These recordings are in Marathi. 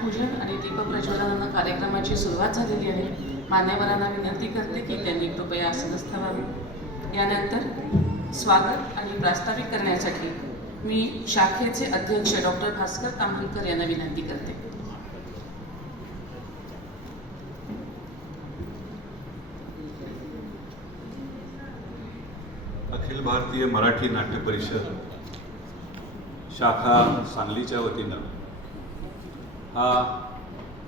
पूजन आणि दीपप्रज्वलनानं कार्यक्रमाची सुरुवात झालेली आहे. मान्यवरांना विनंती करते की त्यांनी कृपया आसनस्थ व्हावे. यानंतर स्वागत आणि प्रास्ताविक करण्यासाठी मी शाखेचे अध्यक्ष डॉक्टर भास्कर ताम्हलकर यांना विनंती करते. अखिल भारतीय मराठी नाट्य परिषद शाखा सांगलीच्या वतीनं हा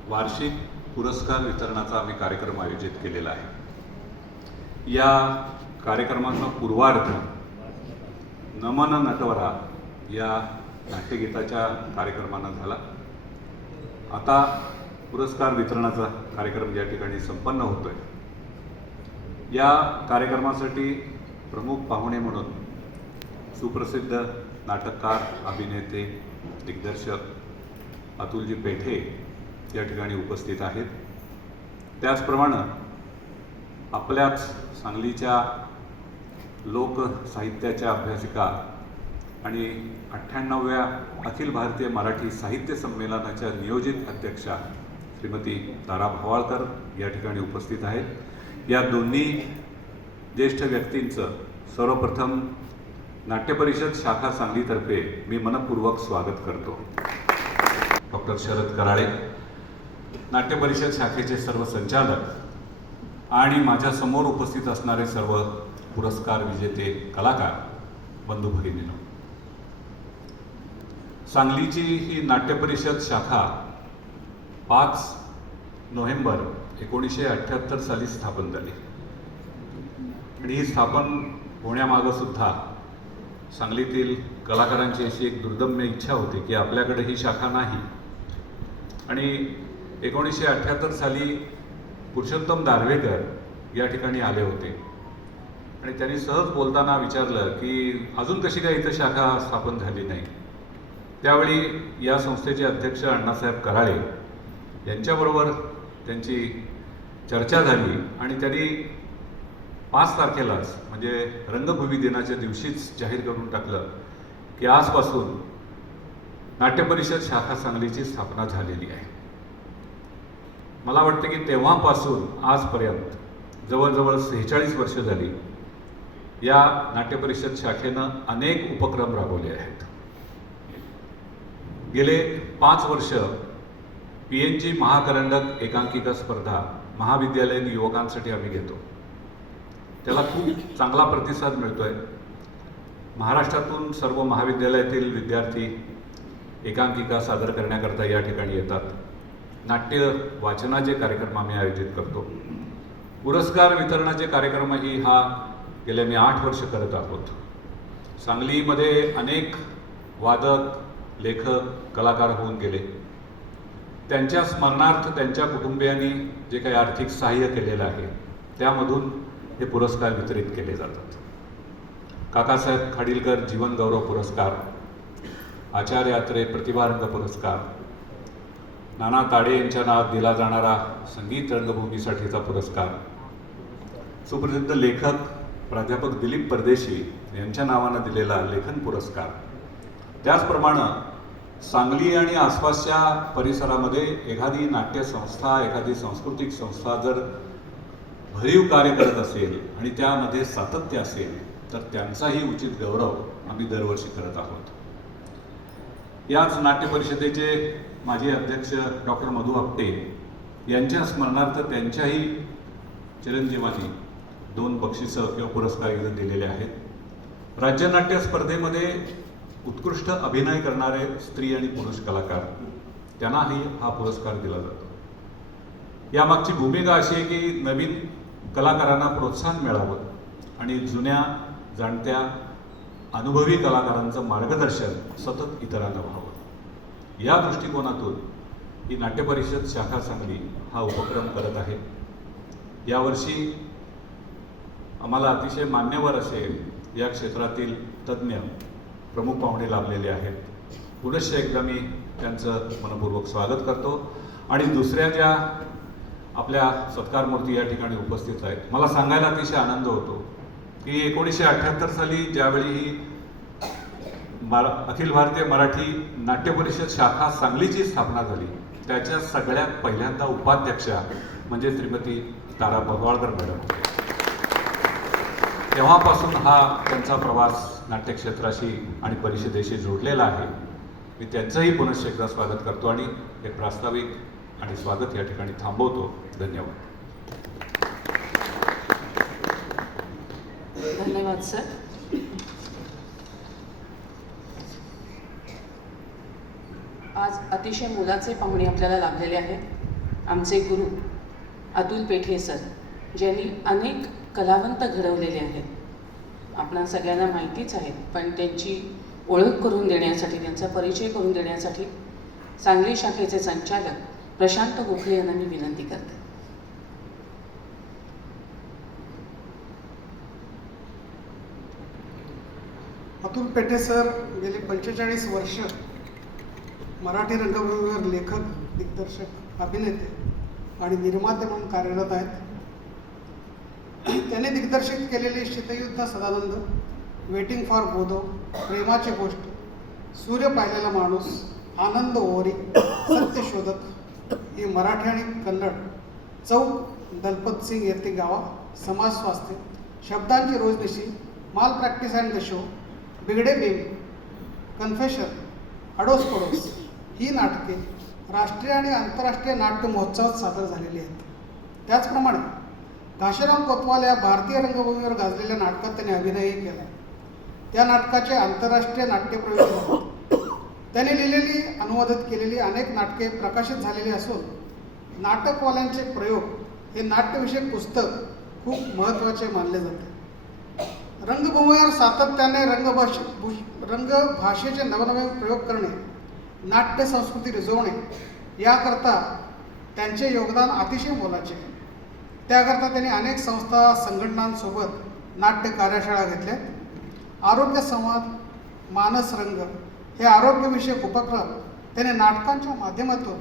वार्षिक पुरस्कार वितरणाचा आम्ही कार्यक्रम आयोजित केलेला आहे. या कार्यक्रमाचा पूर्वार्ध नमन नटवरा या नाट्यगीताच्या कार्यक्रमानं झाला. आता पुरस्कार वितरणाचा कार्यक्रम या ठिकाणी संपन्न होतोय. या कार्यक्रमासाठी प्रमुख पाहुणे म्हणून सुप्रसिद्ध नाटककार, अभिनेते, दिग्दर्शक अतुलजी पेठे या ठिकाणी उपस्थित आहेत. त्याचप्रमाणे आपल्याच सांगलीच्या लोकसाहित्याच्या अभ्यासिका आणि 98व्या अखिल भारतीय मराठी साहित्य संमेलनाच्या नियोजित अध्यक्षा श्रीमती तारा भवाळकर या ठिकाणी उपस्थित आहेत. या दोन्ही ज्येष्ठ व्यक्तींचं सर्वप्रथम नाट्य परिषद शाखा सांगलीतर्फे मी मनपूर्वक स्वागत करतो. डॉक्टर शरद कराळे, नाट्य परिषद शाखेचे सर्व संचालक आणि माझ्यासमोर उपस्थित असणारे सर्व पुरस्कार विजेते कलाकार, बंधू भगिनींनो, सांगलीची ही नाट्य परिषद शाखा 5 नोव्हेंबर 1978 साली स्थापन झाली. आणि ही स्थापन होण्यामागं सुद्धा सांगलीतील कलाकारांची अशी एक दुर्दम्य इच्छा होती की आपल्याकडे ही शाखा नाही. आणि 1978 साली पुरुषोत्तम दार्वेकर या ठिकाणी आले होते आणि त्यांनी सहज बोलताना विचारलं की अजून कशी काय इथं शाखा स्थापन झाली नाही. त्यावेळी या संस्थेचे अध्यक्ष अण्णासाहेब कराळे यांच्याबरोबर त्यांची चर्चा झाली आणि त्यांनी 5 तारखेलाच म्हणजे रंगभूमी दिनाच्या दिवशीच जाहीर करून टाकलं की आजपासून नाट्य परिषद शाखा सांगलीची स्थापना झालेली आहे. मला वाटतं की तेव्हापासून आजपर्यंत जवळजवळ 46 वर्ष झाली या नाट्य परिषद शाखेनं अनेक उपक्रम राबवले आहेत. गेले 5 वर्ष PNG महाकरंडक एकांकिका स्पर्धा महाविद्यालयीन युवकांसाठी आम्ही घेतो. त्याला खूप चांगला प्रतिसाद मिळतोय. महाराष्ट्रातून सर्व महाविद्यालयातील विद्यार्थी एकांकिका सादर करण्याकरता या ठिकाणी येतात. नाट्य वाचनाचे कार्यक्रम आम्ही आयोजित करतो. पुरस्कार वितरणाचे कार्यक्रमही हा गेल्या मी 8 वर्ष करत आहोत. सांगलीमध्ये अनेक वादक, लेखक, कलाकार होऊन गेले. त्यांच्या स्मरणार्थ त्यांच्या कुटुंबियांनी जे काही आर्थिक सहाय्य केलेलं आहे त्यामधून हे पुरस्कार वितरित केले जातात. काकासाहेब खाडीलकर जीवन गौरव पुरस्कार, आचार्य अत्रे प्रतिभारंग पुरस्कार, नाना ताडे यांच्या नावात दिला जाणारा संगीत रंगभूमीसाठीचा पुरस्कार, सुप्रसिद्ध लेखक प्राध्यापक दिलीप परदेशी यांच्या नावानं दिलेला लेखन पुरस्कार, त्याचप्रमाणे सांगली आणि आसपासच्या परिसरामध्ये एखादी नाट्यसंस्था, एखादी सांस्कृतिक संस्था जर भरीव कार्य करत असेल आणि त्यामध्ये सातत्य असेल तर त्यांचाही उचित गौरव आम्ही दरवर्षी करत आहोत. याच नाट्य परिषदेचे माजी अध्यक्ष डॉक्टर मधु आपटे यांच्या स्मरणार्थ त्यांच्याही चिरंजीवांनी 2 बक्षिसं किंवा पुरस्कार दिलेले आहेत. राज्यनाट्य स्पर्धेमध्ये उत्कृष्ट अभिनय करणारे स्त्री आणि पुरुष कलाकार त्यांनाही हा पुरस्कार दिला जातो. यामागची भूमिका अशी आहे की नवीन कलाकारांना प्रोत्साहन मिळावं आणि जुन्या जाणत्या अनुभवी कलाकारांचं मार्गदर्शन सतत इतरांना व्हावं. या दृष्टिकोनातून ही नाट्य परिषद शाखा सांगली हा उपक्रम करत आहे. यावर्षी आम्हाला अतिशय मान्यवर असे या क्षेत्रातील तज्ज्ञ प्रमुख पाहुणे लाभलेले आहेत. पुनश्च एकदा मी त्यांचं मनपूर्वक स्वागत करतो. आणि दुसऱ्या ज्या आपल्या सत्कारमूर्ती या ठिकाणी उपस्थित आहेत, मला सांगायला अतिशय आनंद होतो की 1978 साली ज्यावेळी ही अखिल भारतीय मराठी नाट्य परिषद शाखा सांगलीची स्थापना झाली, त्याच्या सगळ्यात पहिल्यांदा उपाध्यक्षा म्हणजे श्रीमती तारा पगवाळकर मॅडम. तेव्हापासून हा त्यांचा प्रवास नाट्यक्षेत्राशी आणि परिषदेशी जोडलेला आहे. मी त्यांचंही पुनश्च एकदा स्वागत करतो आणि हे प्रास्ताविक आणि स्वागत या ठिकाणी थांबवतो. धन्यवाद. धन्यवाद सर. आज अतिशय मोलाचे पाहुणे आपल्याला लाभलेले आहेत. आमचे गुरु अतुल पेठे सर, ज्यांनी अनेक कलावंत घडवलेले आहेत. आपणा सगळ्यांना माहितीच आहे, पण त्यांची ओळख करून देण्यासाठी, त्यांचा परिचय करून देण्यासाठी सांगली शाखेचे संचालक प्रशांत गोखले यांना मी विनंती करते. अतुल पेठे सर गेली 45 वर्ष मराठी रंगभूमीवर लेखक, दिग्दर्शक, अभिनेते आणि निर्माते म्हणून कार्यरत आहेत. त्याने दिग्दर्शित केलेली शीतयुद्ध सदानंद, वेटिंग फॉर गोदो, प्रेमाची गोष्ट, सूर्य पाहिलेला माणूस, आनंद ओवरी, सत्यशोधक ही मराठी आणि कन्नड, चौक, दलपत सिंग येते गावा, समाज स्वास्थ्य, शब्दांची रोजनिशी, malpractice and the show, Bigde baby, confession, Ados Pados ही नाटके राष्ट्रीय आणि आंतरराष्ट्रीय नाट्य महोत्सवात सादर झालेली आहेत. त्याचप्रमाणे घाशीराम कोतवाल या भारतीय रंगभूमीवर गाजलेल्या नाटकात त्यांनी अभिनयही केला. त्या नाटकाचे आंतरराष्ट्रीय नाट्यप्रयोग झाले. त्यांनी लिहिलेली, अनुवादित केलेली अनेक नाटके प्रकाशित झालेली असून नाटकवाल्यांचे प्रयोग हे नाट्यविषयक पुस्तक खूप महत्त्वाचे मानले जाते. रंगभूमीवर सातत्याने रंगभाषेचे नवनवे प्रयोग करणे, नाट्य संस्कृती रुजवणे याकरता त्यांचे योगदान अतिशय मोलाचे आहे. त्याकरता त्यांनी अनेक संस्था, संघटनांसोबत नाट्य कार्यशाळा घेतल्या. आरोग्य संवाद, मानस रंग हे आरोग्यविषयक उपक्रम त्यांनी नाटकांच्या माध्यमातून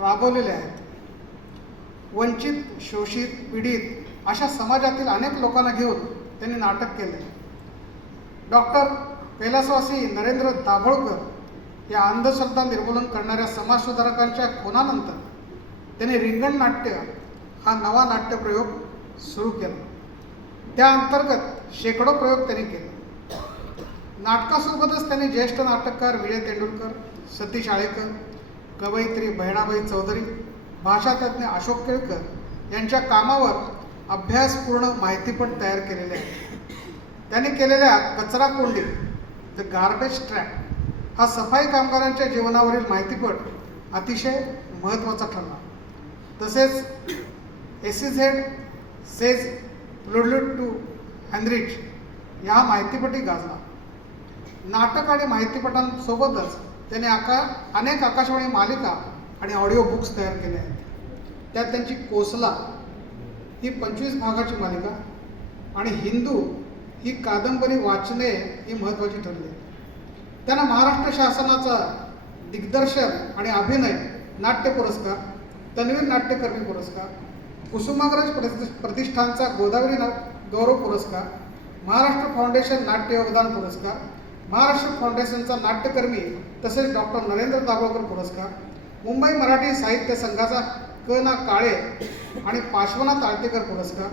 राबवलेले आहेत. वंचित, शोषित, पीडित अशा समाजातील अनेक लोकांना घेऊन त्यांनी नाटक केले. डॉक्टर कैलासवासी नरेंद्र दाभोळकर या अंधश्रद्धा निर्मूलन करणाऱ्या समाजसुधारकांच्या खुनानंतर त्यांनी रिंगण नाट्य हा नवा नाट्यप्रयोग सुरू केला. त्या अंतर्गत शेकडो प्रयोग त्यांनी केले. नाटकासोबतच त्यांनी ज्येष्ठ नाटककार विजय तेंडुलकर, सतीश आळेकर, कवयित्री बहिणाबाई चौधरी, भाषातज्ञ अशोक केळकर यांच्या कामावर अभ्यासपूर्ण माहितीपट तयार केलेले आहे. त्यांनी केलेल्या कचरा कोंडी, द गार्बेज ट्रॅप हा सफाई कामगारांच्या जीवनावरील माहितीपट अतिशय महत्त्वाचा ठरला. तसेच SEZ सेज प्लुडलुड टू हॅनरिच या माहितीपटही गाजला. नाटक आणि माहितीपटांसोबतच त्यांनी अनेक आकाशवाणी मालिका आणि ऑडिओ बुक्स तयार केले आहेत. त्यात त्यांची कोसला ही 25 भागाची मालिका आणि हिंदू ही कादंबरी वाचने ही महत्त्वाची ठरली. त्यांना महाराष्ट्र शासनाचा दिग्दर्शन आणि अभिनय नाट्य पुरस्कार, तन्वीर नाट्यकर्मी पुरस्कार, कुसुमाग्रज प्रतिष्ठानचा गोदावरी गौरव पुरस्कार, महाराष्ट्र फाउंडेशन नाट्य योगदान पुरस्कार, महाराष्ट्र फाउंडेशनचा नाट्यकर्मी तसेच डॉक्टर नरेंद्र दाभोळकर पुरस्कार, मुंबई मराठी साहित्य संघाचा क.ना. काळे आणि पार्श्वनाथ आळतेकर पुरस्कार,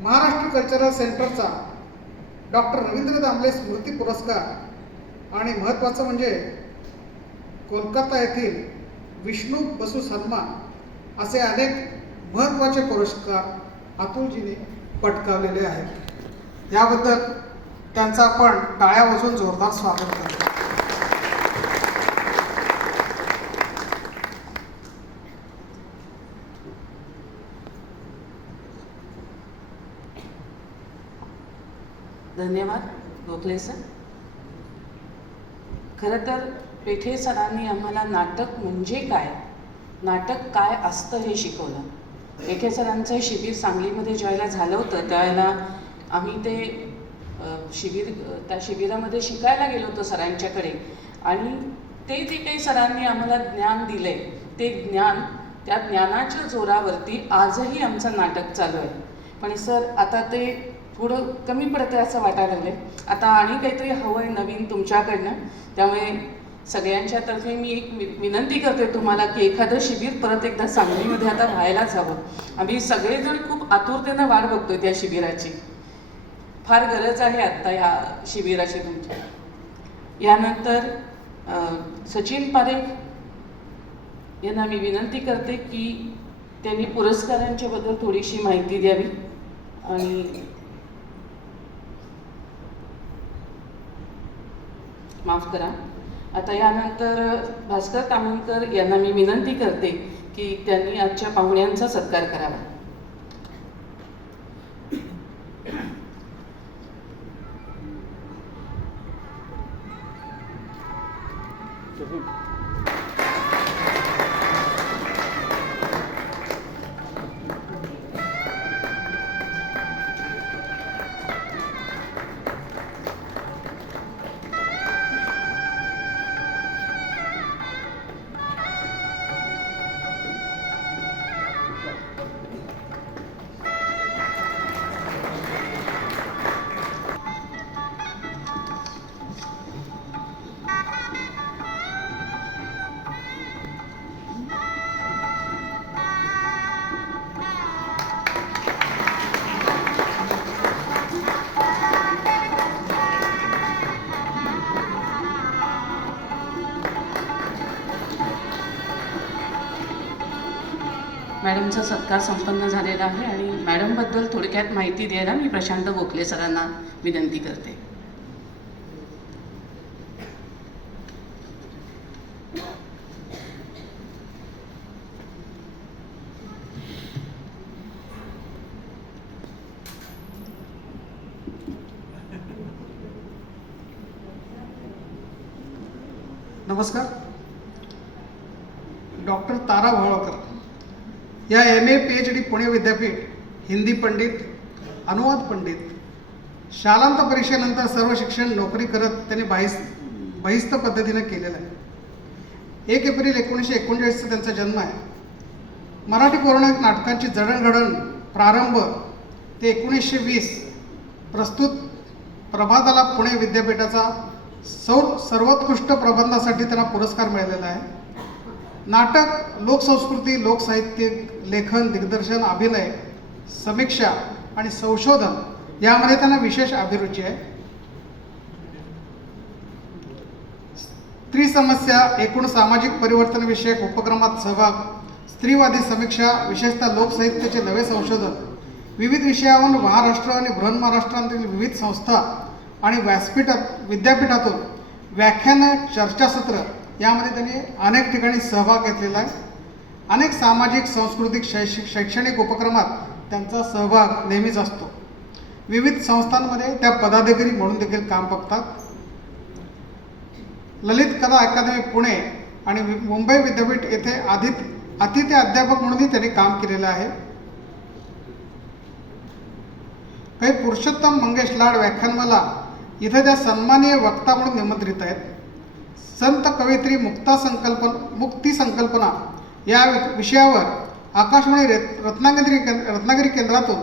महाराष्ट्र कल्चरल सेंटरचा डॉक्टर रवींद्र दामले स्मृती पुरस्कार आणि महत्त्वाचं म्हणजे कोलकाता येथील विष्णू बसू सन्मान असे अनेक महत्त्वाचे पुरस्कार अतुलजीने पटकावलेले आहेत. याबद्दल त्यांचं आपण टाळ्या वाजवून जोरदार स्वागत करू. धन्यवाद गोखले सर. खरं तर पेठे सरांनी आम्हाला नाटक म्हणजे काय, नाटक काय असतं हे शिकवलं. पेठे सरांचं शिबिर सांगलीमध्ये ज्यावेळेला झालं होतं त्यावेळेला आम्ही ते त्या शिबिरामध्ये शिकायला गेलो होतो सरांच्याकडे, आणि ते जे काही सरांनी आम्हाला ज्ञान दिलं आहे ते ज्ञान, त्या ज्ञानाच्या जोरावरती आजही आमचं नाटक चालू आहे. पण सर आता ते थोडं कमी पडतं असं वाटायला लागलं आहे. आता आणि काहीतरी हवं आहे नवीन तुमच्याकडनं. त्यामुळे सगळ्यांच्यातर्फे मी एक विनंती करते तुम्हाला की एखादं शिबिर परत एकदा सांगलीमध्ये आता व्हायलाच हवं. आम्ही सगळेजण खूप आतुरतेनं वाट बघतोय त्या शिबिराची. फार गरज आहे आत्ता या शिबिराची तुमच्या. यानंतर सचिन पारेख यांना मी विनंती करते की त्यांनी पुरस्कारांच्याबद्दल थोडीशी माहिती द्यावी. आणि माफ करा, आता यानंतर भास्कर कामनकर यांना मी विनंती करते की त्यांनी आजच्या पाहुण्यांचा सत्कार करावा. मॅडमचा सत्कार संपन्न झालेला आहे आणि मॅडमबद्दल थोडक्यात माहिती द्यायला मी प्रशांत गोखले सरांना विनंती करते. नमस्कार. डॉक्टर तारा भोळकर या MA PhD पुणे विद्यापीठ हिंदी पंडित, अनुवाद पंडित. शालांत परीक्षेनंतर सर्व शिक्षण नोकरी करत त्यांनी बहिस्त पद्धतीने केलेलं आहे. 1 एप्रिल 1939 त्यांचा जन्म आहे. मराठी पौराणिक नाटकांची जडणघडण प्रारंभ ते 1920 प्रस्तुत प्रभाताला पुणे विद्यापीठाचा सर्वोत्कृष्ट प्रबंधासाठी त्यांना पुरस्कार मिळालेला आहे. नाटक, लोकसंस्कृती, लोकसाहित्य, लेखन, दिग्दर्शन, अभिनय, समीक्षा आणि संशोधन यामध्ये त्यांना विशेष अभिरुची आहे. स्त्री समस्या, एकूण सामाजिक परिवर्तन विषयक उपक्रमात सहभाग, स्त्रीवादी समीक्षा, विशेषतः लोकसाहित्याचे नवे संशोधन, विविध विषयावर महाराष्ट्र आणि बृहन महाराष्ट्रातील विविध संस्था आणि विद्यापीठातून व्याख्यानं, चर्चासत्र यामध्ये त्यांनी अनेक ठिकाणी सहभाग घेतलेला आहे. अनेक सामाजिक, सांस्कृतिक, शैक्षणिक उपक्रमात त्यांचा सहभाग नेहमीच असतो. विविध संस्थांमध्ये त्या पदाधिकारी म्हणून देखील काम बघतात. ललित कला अकादमी पुणे आणि मुंबई विद्यापीठ येथे अतिथी अध्यापक म्हणूनही त्यांनी काम केलेलं आहे. काही पुरुषोत्तम मंगेश लाड व्याख्यानमाला इथे त्या सन्माननीय वक्ता म्हणून निमंत्रित आहेत. संत कवयित्री मुक्ती संकल्पना या विषयावर आकाशवाणी रत्नागिरी केंद्रातून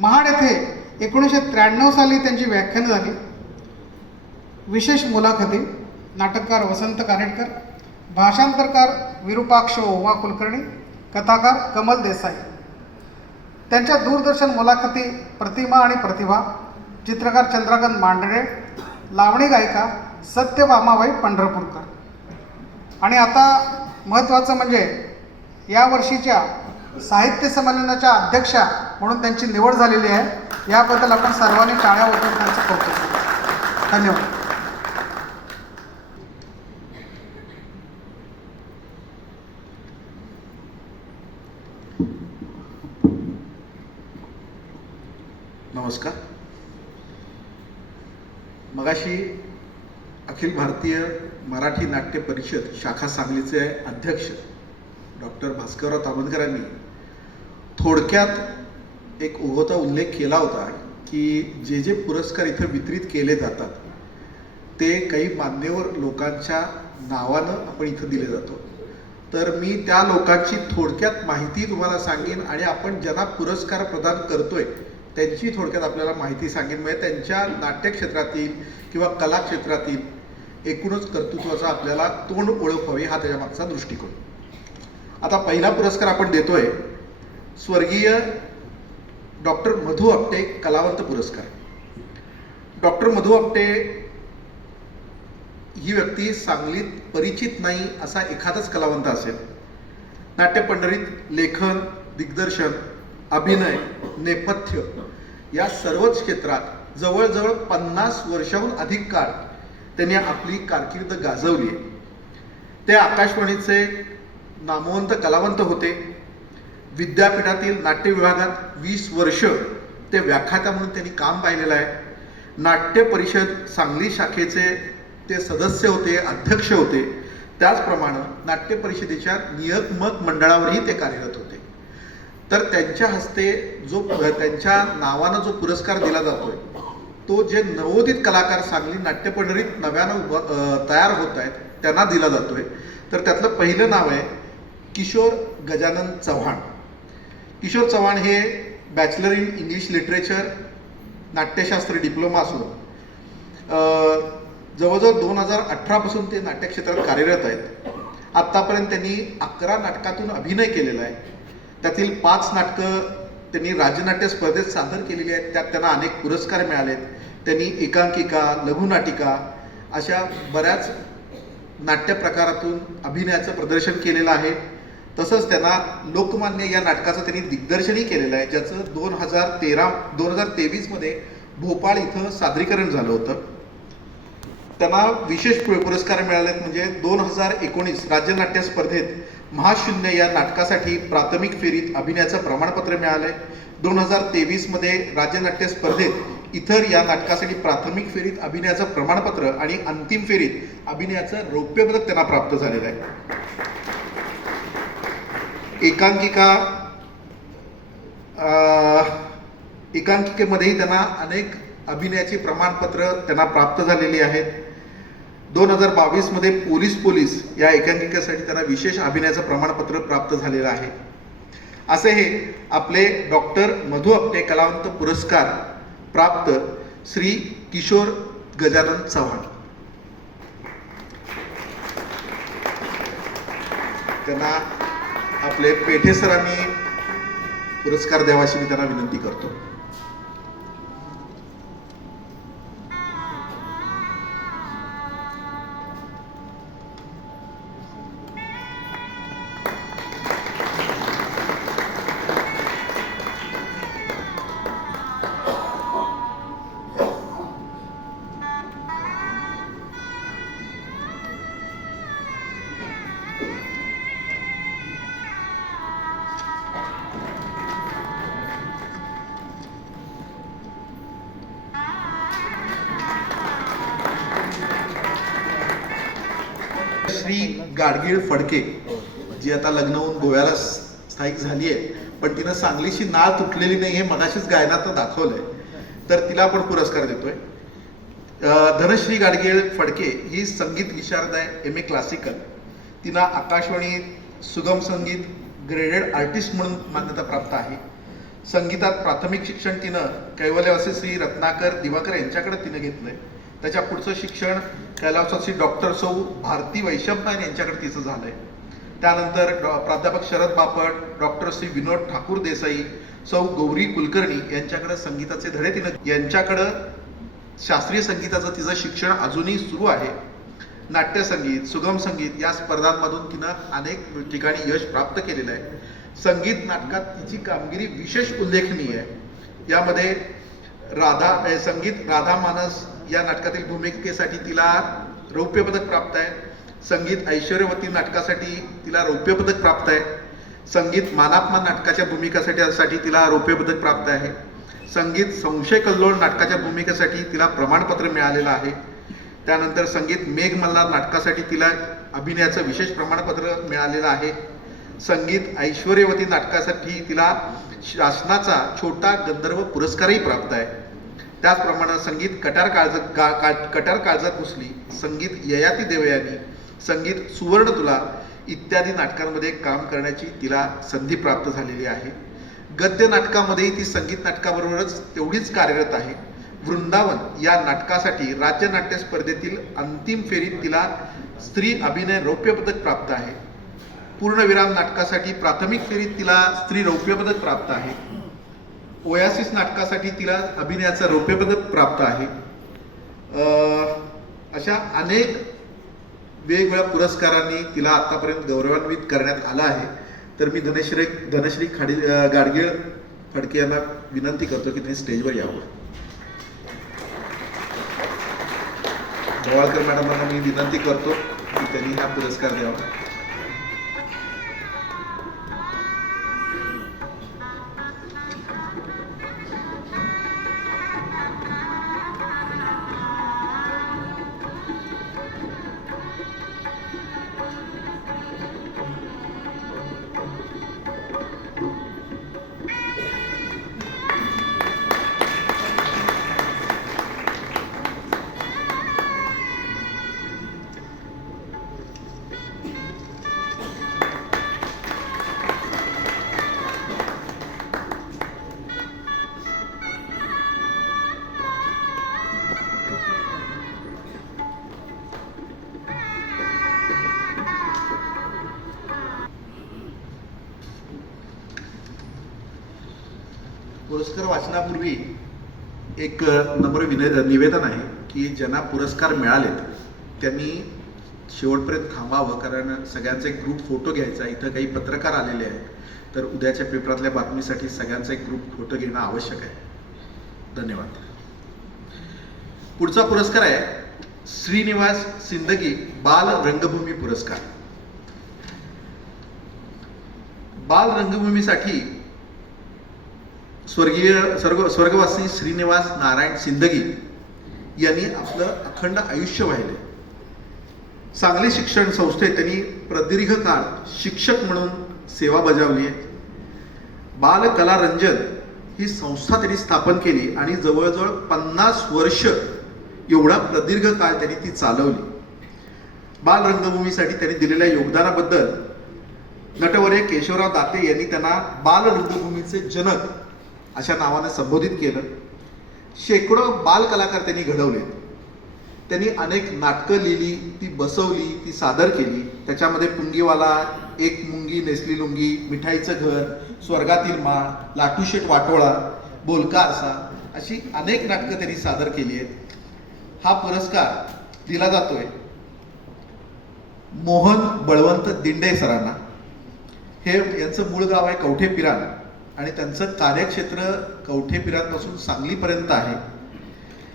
महाड येथे 1993 साली त्यांची व्याख्यानं झाली. विशेष मुलाखती नाटककार वसंत कानेटकर, भाषांतरकार विरूपाक्ष ओमा कुलकर्णी, कथाकार कमल देसाई. त्यांच्या दूरदर्शन मुलाखती प्रतिमा आणि प्रतिभा, चित्रकार चंद्रकांत मांढरे, लावणी गायिका सत्यभामाबाई पंढरपूरकर. आणि आता महत्त्वाचं म्हणजे यावर्षीच्या साहित्य संमेलनाच्या अध्यक्षा म्हणून त्यांची निवड झालेली आहे. याबद्दल आपण सर्वांनी टाळ्या वाजवून त्यांचं कौतुक करू. धन्यवाद. नमस्कार. मगाशी अखिल भारतीय मराठी नाट्य परिषद शाखा सांगलीचे अध्यक्ष डॉक्टर भास्करराव ताबनकरांनी थोडक्यात एक ओघवता उल्लेख केला होता की जे जे पुरस्कार इथं वितरित केले जातात ते काही मान्यवर लोकांच्या नावानं आपण इथं दिले जातो. तर मी त्या लोकांची थोडक्यात माहिती तुम्हाला सांगेन आणि आपण ज्यांना पुरस्कार प्रदान करतोय त्यांची थोडक्यात आपल्याला माहिती सांगेन, म्हणजे त्यांच्या नाट्यक्षेत्रातील किंवा कलाक्षेत्रातील एकूणच कर्तृत्वाचा आपल्याला तोंड ओळख व्हावी हा त्याच्यामागचा दृष्टिकोन. आता पहिला पुरस्कार आपण देतोय स्वर्गीय डॉक्टर मधु आपटे कलावंत पुरस्कार. डॉक्टर मधु आपटे ही व्यक्ती सांगलीत परिचित नाही असा एखादाच कलावंत असेल. नाट्यपंढरीत लेखन, दिग्दर्शन, अभिनय, नेपथ्य या सर्वच क्षेत्रात जवळजवळ 50 वर्षाहून अधिक काळ त्यांनी आपली कारकीर्द गाजवली आहे. ते आकाशवाणीचे नामवंत कलावंत होते. विद्यापीठातील नाट्य विभागात 20 वर्ष ते व्याख्याता म्हणून त्यांनी काम पाहिलेलं आहे. नाट्य परिषद सांगली शाखेचे ते सदस्य होते, अध्यक्ष होते. त्याचप्रमाणे नाट्य परिषदेच्या नियामक मंडळावरही ते कार्यरत होते. तर त्यांच्या हस्ते त्यांच्या नावानं जो पुरस्कार दिला जातोय तो जे नवोदित कलाकार सांगली नाट्यपंढरीत नव्यानं तयार होत आहेत त्यांना दिला जातोय. तर त्यातलं पहिलं नाव आहे किशोर गजानन चव्हाण. किशोर चव्हाण हे bachelor in English literature Natyashastra diploma असून जवळजवळ 2018 पासून ते नाट्यक्षेत्रात कार्यरत आहेत. आत्तापर्यंत त्यांनी 11 नाटकातून अभिनय केलेला आहे. त्यातील 5 नाटकं त्यांनी राज्यनाट्य स्पर्धेत सादर केलेली आहेत. त्यात त्यांना अनेक पुरस्कार मिळालेत. त्यांनी एकांकिका, लघुनाटिका अशा बऱ्याच नाट्य प्रकारातून अभिनयाचं प्रदर्शन केलेलं आहे. तसंच त्यांना लोकमान्य या नाटकाचं त्यांनी दिग्दर्शनही केलेलं आहे, ज्याचं 2023 मध्ये भोपाळ इथं सादरीकरण झालं होतं. त्यांना विशेष पुरस्कार मिळालेत म्हणजे 2019 राज्यनाट्य स्पर्धेत महाशून्य या नाटकासाठी प्राथमिक फेरीत अभिनयाचं प्रमाणपत्र मिळालंय. 2023 मध्ये राज्यनाट्य स्पर्धेत इतर या नाटकासाठी प्राथमिक फेरीत अभिनयाचं प्रमाणपत्र आणि अंतिम फेरीत अभिनयाचं रौप्य पदक त्यांना प्राप्त झालेलं आहे. एकांकिकेमध्येही त्यांना अनेक अभिनयाची प्रमाणपत्र त्यांना प्राप्त झालेली आहेत. 2022 मध्ये पोलीस या एकांकिकेसाठी त्यांना विशेष अभिनयाचं प्रमाणपत्र प्राप्त झालेलं आहे. असे हे आपले डॉक्टर मधु आपटे कलावंत पुरस्कार प्राप्त श्री किशोर गजानन चव्हाण. त्यांना आपले पेठे सरांनी पुरस्कार द्यावाशी मी त्यांना विनंती करतो. श्री गाडगीळ फडके जी आता लग्न होऊन गोव्याला स्थायिक झाली आहे, पण तिनं सांगलीची नाळ तुटलेली नाही हे मगाशीच गायनात दाखवलंय. तर तिला आपण पुरस्कार देतोय. धनश्री गाडगीळ फडके ही संगीत विशारद आहे, MA क्लासिकल. तिला आकाशवाणी सुगम संगीत ग्रेडेड आर्टिस्ट म्हणून मान्यता प्राप्त आहे. संगीतात प्राथमिक शिक्षण तिनं कैवल्यवासी श्री रत्नाकर दिवाकर यांच्याकडे तिनं घेतलंय. त्याच्या पुढचं शिक्षण कैलासवासी डॉक्टर सौ भारती वैशंपायन यांच्याकडे तिचं झालंय. त्यानंतर प्राध्यापक शरद बापट, डॉक्टर श्री विनोद ठाकूर देसाई, सौ गौरी कुलकर्णी यांच्याकडे संगीताचे धडे तिनं यांच्याकडं शास्त्रीय संगीताचं तिचं शिक्षण अजूनही सुरू आहे. नाट्यसंगीत, सुगम संगीत या स्पर्धांमधून तिनं अनेक ठिकाणी यश प्राप्त केलेलं आहे. संगीत नाटकात तिची कामगिरी विशेष उल्लेखनीय आहे. यामध्ये संगीत राधा मानस या नाटकातील भूमिकेसाठी तिला रौप्य पदक प्राप्त आहे. संगीत ऐश्वर्यवती नाटकासाठी तिला रौप्य पदक प्राप्त आहे. संगीत मानापमान नाटकाच्या भूमिकेसाठी तिला रौप्य पदक प्राप्त आहे. संगीत संशय कल्लोळ नाटकाच्या भूमिकेसाठी तिला प्रमाणपत्र मिळालेलं आहे. त्यानंतर संगीत मेघ मल्हार नाटकासाठी तिला अभिनयाचं विशेष प्रमाणपत्र मिळालेलं आहे. संगीत ऐश्वर्यवती नाटकासाठी तिला शासनाचा छोटा गंधर्व पुरस्कारही प्राप्त आहे. त्याचप्रमाणे संगीत कटार काळजात घुसली, संगीत ययाती देवयानी, संगीत सुवर्ण तुला इत्यादी नाटकांमध्ये काम करण्याची तिला संधी प्राप्त झालेली आहे. गद्य नाटकामध्येही ती संगीत नाटकाबरोबरच तेवढीच कार्यरत आहे. वृंदावन या नाटकासाठी राज्य नाट्य स्पर्धेतील अंतिम फेरीत तिला स्त्री अभिनय रौप्य पदक प्राप्त आहे. पूर्णविराम नाटकासाठी प्राथमिक फेरीत तिला स्त्री रौप्य पदक प्राप्त आहे. ओयासिस नाटकासाठी तिला अभिनयाचं रौप्य पदक प्राप्त आहे. अशा अनेक वेगवेगळ्या पुरस्कारांनी तिला आतापर्यंत गौरवान्वित करण्यात आलं आहे. तर मी धनश्री गाडगीळ फडके यांना विनंती करतो की त्यांनी स्टेजवर यावं. गोवाळकर मॅडमांना मी विनंती करतो की त्यांनी हा पुरस्कार द्यावा. पुरस्कार वाचनापूर्वी एक नम्र निवेदन आहे की ज्यांना पुरस्कार मिळालेत त्यांनी शेवटपर्यंत थांबावं, कारण सगळ्यांचा एक ग्रुप फोटो घ्यायचा. इथं काही पत्रकार आलेले आहेत, तर उद्याच्या पेपरातल्या बातमीसाठी सगळ्यांचा एक ग्रुप फोटो घेणं आवश्यक आहे. धन्यवाद. पुढचा पुरस्कार आहे श्रीनिवास सिंदगी बाल रंगभूमी पुरस्कार. बाल रंगभूमीसाठी स्वर्गवासी श्रीनिवास नारायण सिंदगी यांनी आपलं अखंड आयुष्य वाहिले. सांगली शिक्षण संस्थेत त्यांनी प्रदीर्घ काळ शिक्षक म्हणून सेवा बजावली आहे. बालकला रंजन ही संस्था त्यांनी स्थापन केली आणि जवळजवळ 50 वर्ष एवढा प्रदीर्घ काळ त्यांनी ती चालवली. बाल रंगभूमीसाठी त्यांनी दिलेल्या योगदानाबद्दल नटवर्य केशवराव दाते यांनी त्यांना बाल रंगभूमीचे जनक अशा नावाने संबोधित केलं. शेकडो बाल कलाकार त्यांनी घडवले. त्यांनी अनेक नाटकं लिहिली, ती बसवली, ती सादर केली. त्याच्यामध्ये पुंगीवाला, एक मुंगी नेसली लुंगी, मिठाईचं घर, स्वर्गातील माळ, लाटूशेठ वाटोळा, बोलका आरसा अशी अनेक नाटकं त्यांनी सादर केली आहेत. हा पुरस्कार दिला जातोय मोहन बळवंत दिंडे सरांना. हे यांचं मूळ गाव आहे कवठेपिरान आणि त्यांचं कार्यक्षेत्र कवठेपिरांपासून सांगलीपर्यंत आहे.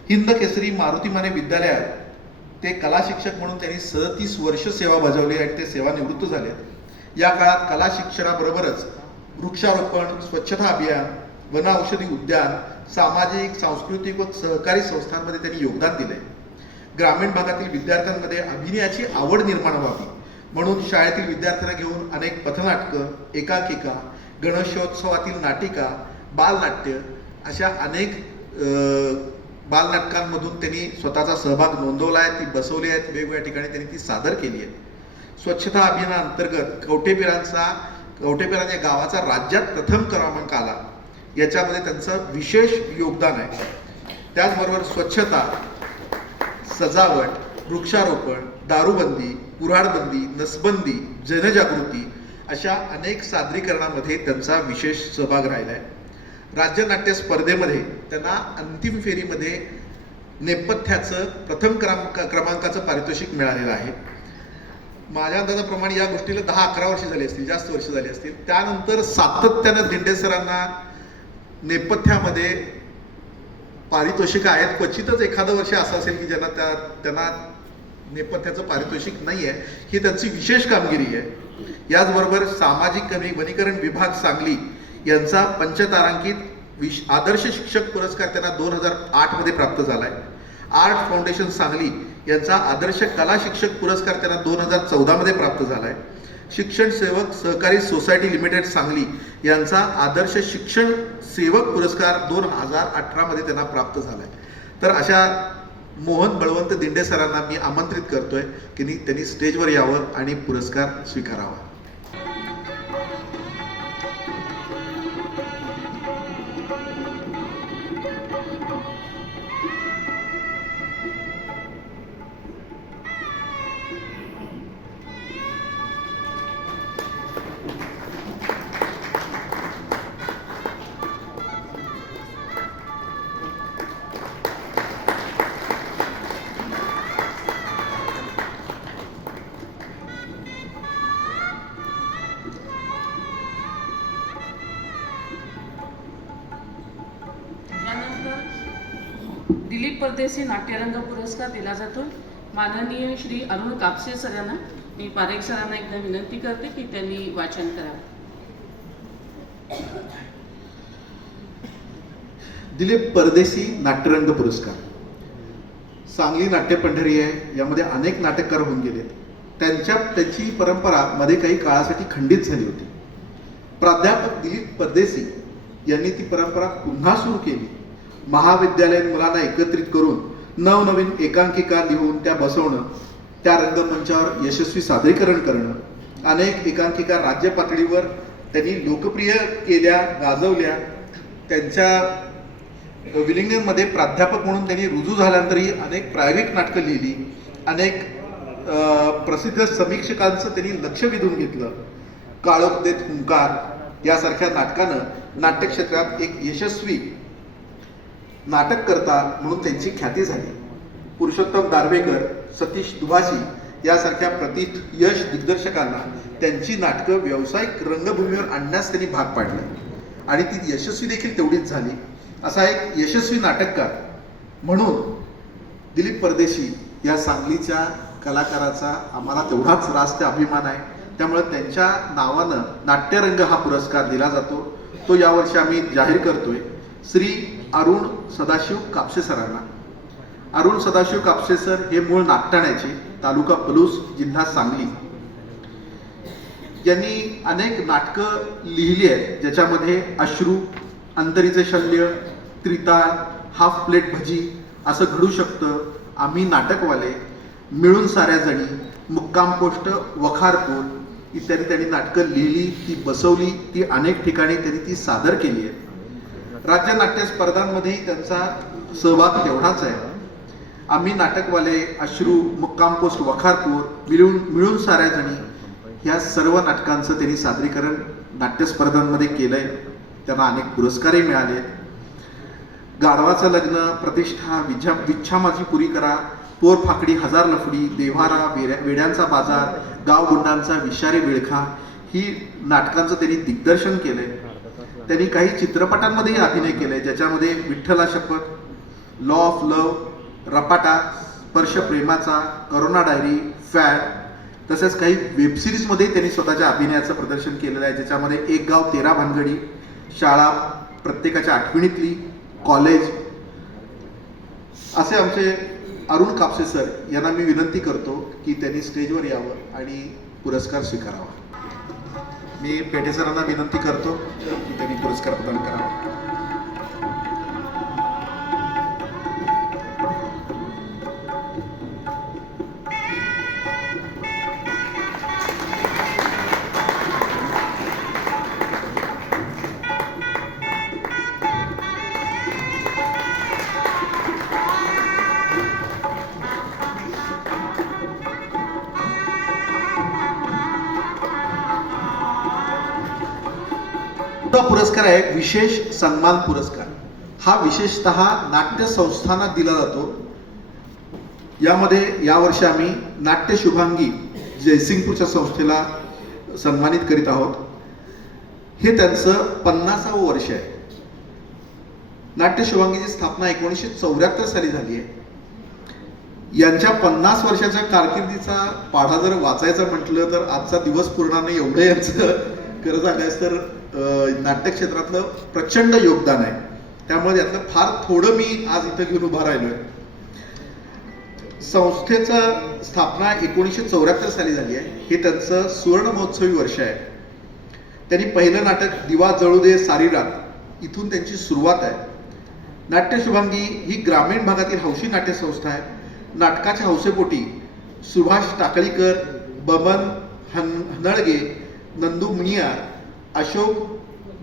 हिंद केसरी मारुती माने विद्यालयात ते कला शिक्षक म्हणून त्यांनी 37 वर्ष सेवा बजावली आणि ते सेवानिवृत्त झाले. या काळात कला शिक्षणाबरोबरच वृक्षारोपण, स्वच्छता अभियान, वन औषधी उद्यान, सामाजिक, सांस्कृतिक व सहकारी संस्थांमध्ये त्यांनी योगदान दिले. ग्रामीण भागातील विद्यार्थ्यांमध्ये अभिनयाची आवड निर्माण व्हावी म्हणून शाळेतील विद्यार्थ्यांना घेऊन अनेक पथनाटकं, एकांकिका, गणेशोत्सवातील नाटिका, बालनाट्य अशा अनेक बालनाटकांमधून त्यांनी स्वतःचा सहभाग नोंदवला आहे. ती बसवली आहेत, वेगवेगळ्या ठिकाणी त्यांनी ती सादर केली आहे. स्वच्छता अभियानाअंतर्गत कवठेपिरान या गावाचा राज्यात प्रथम क्रमांक आला. याच्यामध्ये त्यांचं विशेष योगदान आहे. त्याचबरोबर स्वच्छता, सजावट, वृक्षारोपण, दारूबंदी, कुऱ्हाडबंदी, नसबंदी, जनजागृती अशा अनेक सादरीकरणामध्ये त्यांचा विशेष सहभाग राहिला आहे. राज्य नाट्य स्पर्धेमध्ये त्यांना अंतिम फेरीमध्ये नेपथ्याचं प्रथम क्रमांकाचं पारितोषिक मिळालेलं आहे. माझ्या अंदाजाप्रमाणे या गोष्टीला 10-11 वर्ष झाली असतील, जास्त वर्ष झाली असतील. त्यानंतर सातत्यानं दिंडे सरांना नेपथ्यामध्ये पारितोषिकं आहेत. क्वचितच एखादं वर्ष असं असेल की त्यांना नेपथ्याचं पारितोषिक नाही आहे. ही त्यांची विशेष कामगिरी आहे. याचबरोबर सामाजिक वनीकरण विभाग सांगली यांचा पंचतारांकित आदर्श शिक्षक पुरस्कार त्यांना 2008 मध्ये प्राप्त झाला आहे. आर्ट फाउंडेशन सांगली यांचा आदर्श कला शिक्षक पुरस्कार त्यांना 2014 मध्ये प्राप्त झाला आहे. शिक्षण सेवक सहकारी सोसायटी लिमिटेड सांगली यांचा आदर्श शिक्षण सेवक पुरस्कार 2018 मध्ये त्यांना प्राप्त झाला आहे. तर अशा मोहन बळवंत दिंडे सरांना मी आमंत्रित करतोय की त्यांनी स्टेजवर यावं आणि पुरस्कार स्वीकारावा. दिलीप परदेशी नाट्यरंग पुरस्कार दिला जातो. माननीय श्री अरुण कापसे सर यांना मी पारेख सरांना एकदा विनंती करते की त्यांनी वाचन करावं. दिलीप परदेशी नाट्यरंग पुरस्कार. सांगली नाट्य पंढरी आहे, यामध्ये अनेक नाटककार होऊन गेलेत. त्यांची परंपरा मध्ये काही काळासाठी खंडित झाली होती. प्राध्यापक दिलीप परदेशी यांनी ती परंपरा पुन्हा सुरू केली. महाविद्यालयीन मुलांना एकत्रित करून नवनवीन एकांकिका लिहून त्या बसवणं, त्या रंगमंचावर यशस्वी सादरीकरण करणं, अनेक एकांकिका राज्य पातळीवर त्यांनी लोकप्रिय केल्या, गाजवल्या. त्यांच्या विलिंग्डनमध्ये प्राध्यापक म्हणून त्यांनी रुजू झाल्यानंतरही अनेक प्रायोगिक नाटकं लिहिली. अनेक प्रसिद्ध समीक्षकांचं त्यांनी लक्ष वेधून घेतलं. काळोख देत हुंकार यासारख्या नाटकानं नाट्यक्षेत्रात एक यशस्वी नाटककर्ता म्हणून त्यांची ख्याती झाली. पुरुषोत्तम दारव्हेकर, सतीश दुभाषी यासारख्या यश दिग्दर्शकांना त्यांची नाटकं व्यावसायिक रंगभूमीवर आणण्यास त्यांनी भाग पाडलं आणि ती यशस्वी देखील तेवढीच झाली. असा एक यशस्वी नाटककार म्हणून दिलीप परदेशी या सांगलीच्या कलाकाराचा आम्हाला तेवढाच रास्त अभिमान आहे. त्यामुळे त्यांच्या नावानं नाट्यरंग हा पुरस्कार दिला जातो. तो यावर्षी आम्ही जाहीर करतोय श्री अरुण सदाशिव कापसे सरांना. अरुण सदाशिव कापसे सर हे मूळ नागठाण्याचे, तालुका पलूस, जिल्हा सांगली. यांनी अनेक नाटकं लिहिली आहेत, ज्याच्यामध्ये अश्रू, अंतरीचे शल्य, त्रिताळ, हाफ प्लेट भजी, असं घडू शकतं, आम्ही नाटकवाले, मिळून साऱ्या जणी, मुक्काम पोस्ट, वखारपूर इत्यादी त्यांनी नाटकं लिहिली, ती बसवली, ती अनेक ठिकाणी त्यांनी ती सादर केली आहे. राज्य नाट्य स्पर्धांमध्येही त्यांचा सहभाग तेवढाच आहे. आम्ही नाटकवाले, अश्रू, मुक्काम पोस्ट, वखारपूर, मिळून साऱ्या जणी ह्या सर्व नाटकांचं त्यांनी सादरीकरण नाट्य स्पर्धांमध्ये केलंय. त्यांना अनेक पुरस्कारही मिळाले. गाढवाचं लग्न, प्रतिष्ठा, विच्छा माझी पुरी करा, पोर फाकडी, हजार लफडी, देव्हारा, वेड्यांचा बाजार, गाव गुंडांचा विषारी विळखा ही नाटकांचं त्यांनी दिग्दर्शन केलंय. त्यांनी काही चित्रपटांमध्येही अभिनय केलाय, ज्याच्यामध्ये विठ्ठला शपथ, लॉ ऑफ लव्ह, रपाटा, स्पर्श प्रेमाचा, करोना डायरी, फॅड, तसेच काही वेबसिरीजमध्ये त्यांनी स्वतःच्या अभिनयाचं प्रदर्शन केलेलं आहे, ज्याच्यामध्ये एक गाव 13 भानगडी, शाळा प्रत्येकाच्या आठवणीतली, कॉलेज. असे आमचे अरुण कापसे सर यांना मी विनंती करतो की त्यांनी स्टेजवर यावं आणि पुरस्कार स्वीकारावा. मी पेठे सरांना विनंती करतो की त्यांनी पुरस्कार प्रदान करावा. पुरस्कार आहे विशेष सन्मान पुरस्कार. हा विशेषतः नाट्य संस्थांना दिला जातो. यामध्ये यावर्षी आम्ही नाट्य शुभांगी जयसिंगपूरच्या संस्थेला सन्मानित करीत आहोत. हे त्यांचं 50वं वर्ष आहे. नाट्य शिवांगीची स्थापना 1974 साली झाली आहे. यांच्या 50 वर्षाच्या कारकिर्दीचा पाढा जर वाचायचा म्हटलं तर आजचा दिवस पूर्ण नाही, एवढं यांचं खरं सांगायचं तर नाट्य क्षेत्रातलं प्रचंड योगदान आहे. त्यामुळे यातलं फार थोडं मी आज इथं घेऊन उभा राहिलोय. संस्थेचं स्थापना 1974 साली झाली आहे. हे त्यांचं सुवर्ण महोत्सवी वर्ष आहे. त्यांनी पहिलं नाटक दिवा जळू दे सारी रात इथून त्यांची सुरुवात आहे. नाट्य शुभांगी ही ग्रामीण भागातील हौशी नाट्य संस्था आहे. नाटकाच्या हौसेपोटी सुभाष टाकळीकर, बबन हनळगे, नंदू मुनियार, अशोक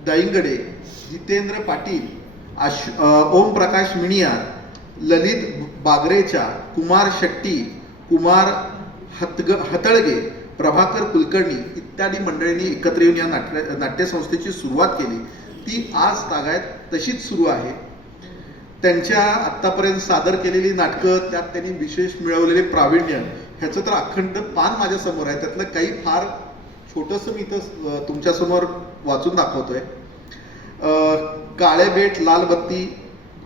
दाईंगडे, जितेंद्र पाटील, ओम प्रकाश मिणियार, ललित बागरेचा, कुमार शेट्टी, कुमार हतळगे, प्रभाकर कुलकर्णी इत्यादी मंडळींनी एकत्र येऊन या नाट्यसंस्थेची सुरुवात केली. ती आज तागायत तशीच सुरू आहे. त्यांच्या आत्तापर्यंत सादर केलेली नाटकं, त्यात त्यांनी विशेष मिळवलेले प्रावीण्य, ह्याचं तर अखंड पान माझ्या समोर आहे. त्यातलं काही फार छोटंसं मी इथं तुमच्यासमोर वाचून दाखवतोय. काळे बेट लाल बत्ती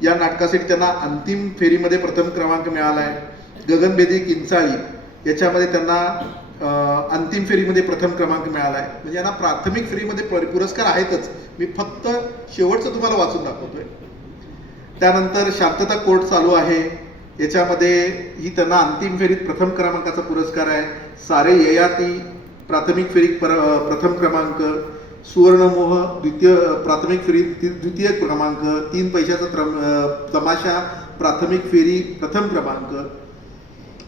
या नाटकासाठी त्यांना अंतिम फेरीमध्ये प्रथम क्रमांक मिळाला आहे. गगनभेदी किंचाळी याच्यामध्ये त्यांना अंतिम फेरीमध्ये प्रथम क्रमांक मिळाला आहे. म्हणजे यांना प्राथमिक फेरीमध्ये पुरस्कार आहेतच. मी फक्त शेवटचं तुम्हाला वाचून दाखवतोय. त्यानंतर शांतता कोर्ट चालू आहे, याच्यामध्ये ही त्यांना अंतिम फेरीत प्रथम क्रमांकाचा पुरस्कार आहे. सारे ययाती प्राथमिक फेरीत प्रथम क्रमांक, सुवर्णमोह प्राथमिक फेरीत द्वितीय क्रमांक, 3 पैशाचा तमाशा प्राथमिक फेरी प्रथम क्रमांक.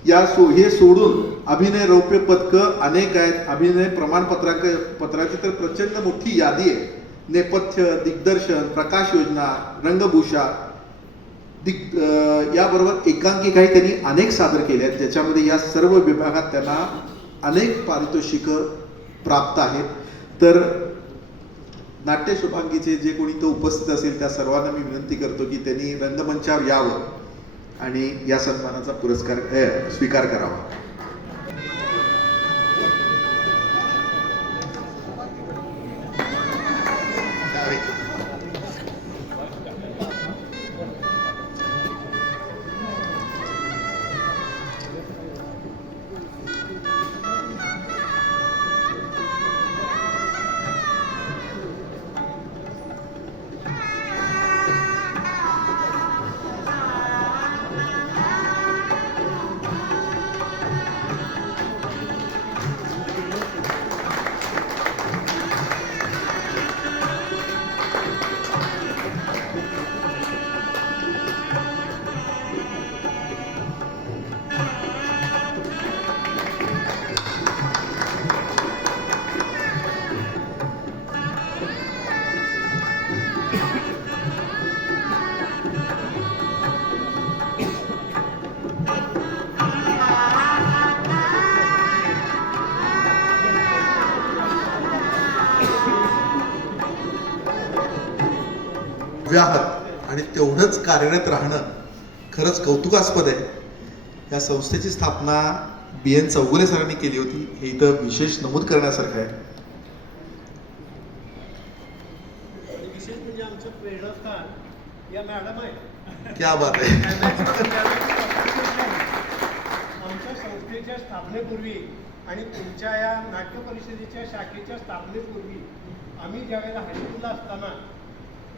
हे सोडून अभिनय रौप्य पदकं अनेक आहेत. अभिनय प्रमाणपत्राची तर प्रचंड मोठी यादी आहे. नेपथ्य, दिग्दर्शन, प्रकाश योजना, रंगभूषा याबरोबर एकांकिकाही त्यांनी अनेक सादर केल्या आहेत, ज्याच्यामध्ये या सर्व विभागात त्यांना अनेक पारितोषिकं प्राप्त आहेत. तर नाट्य शुभांगीचे जे कोणी तो उपस्थित असेल त्या सर्वांना मी विनंती करतो की त्यांनी रंगमंचावर यावं आणि या सन्मानाचा पुरस्कार स्वीकार करावा. व्याहत आणि तेवढंच कार्यरत राहणं खरंच कौतुकास्पद आहे. या संस्थेची स्थापना BN चौगुले सरांनी केली होती, हे इथं विशेष नमूद करण्यासारखं आहे. विशेष म्हणजे आमचं प्रेरणास्थान या मॅडम आहे. क्या बात आहे. आमच्या संस्थेच्या स्थापनेपूर्वी आणि तुमच्या या नाट्य परिषदेच्या शाखेच्या स्थापनेपूर्वी आम्ही ज्यावेळेला हायस्कूलला असताना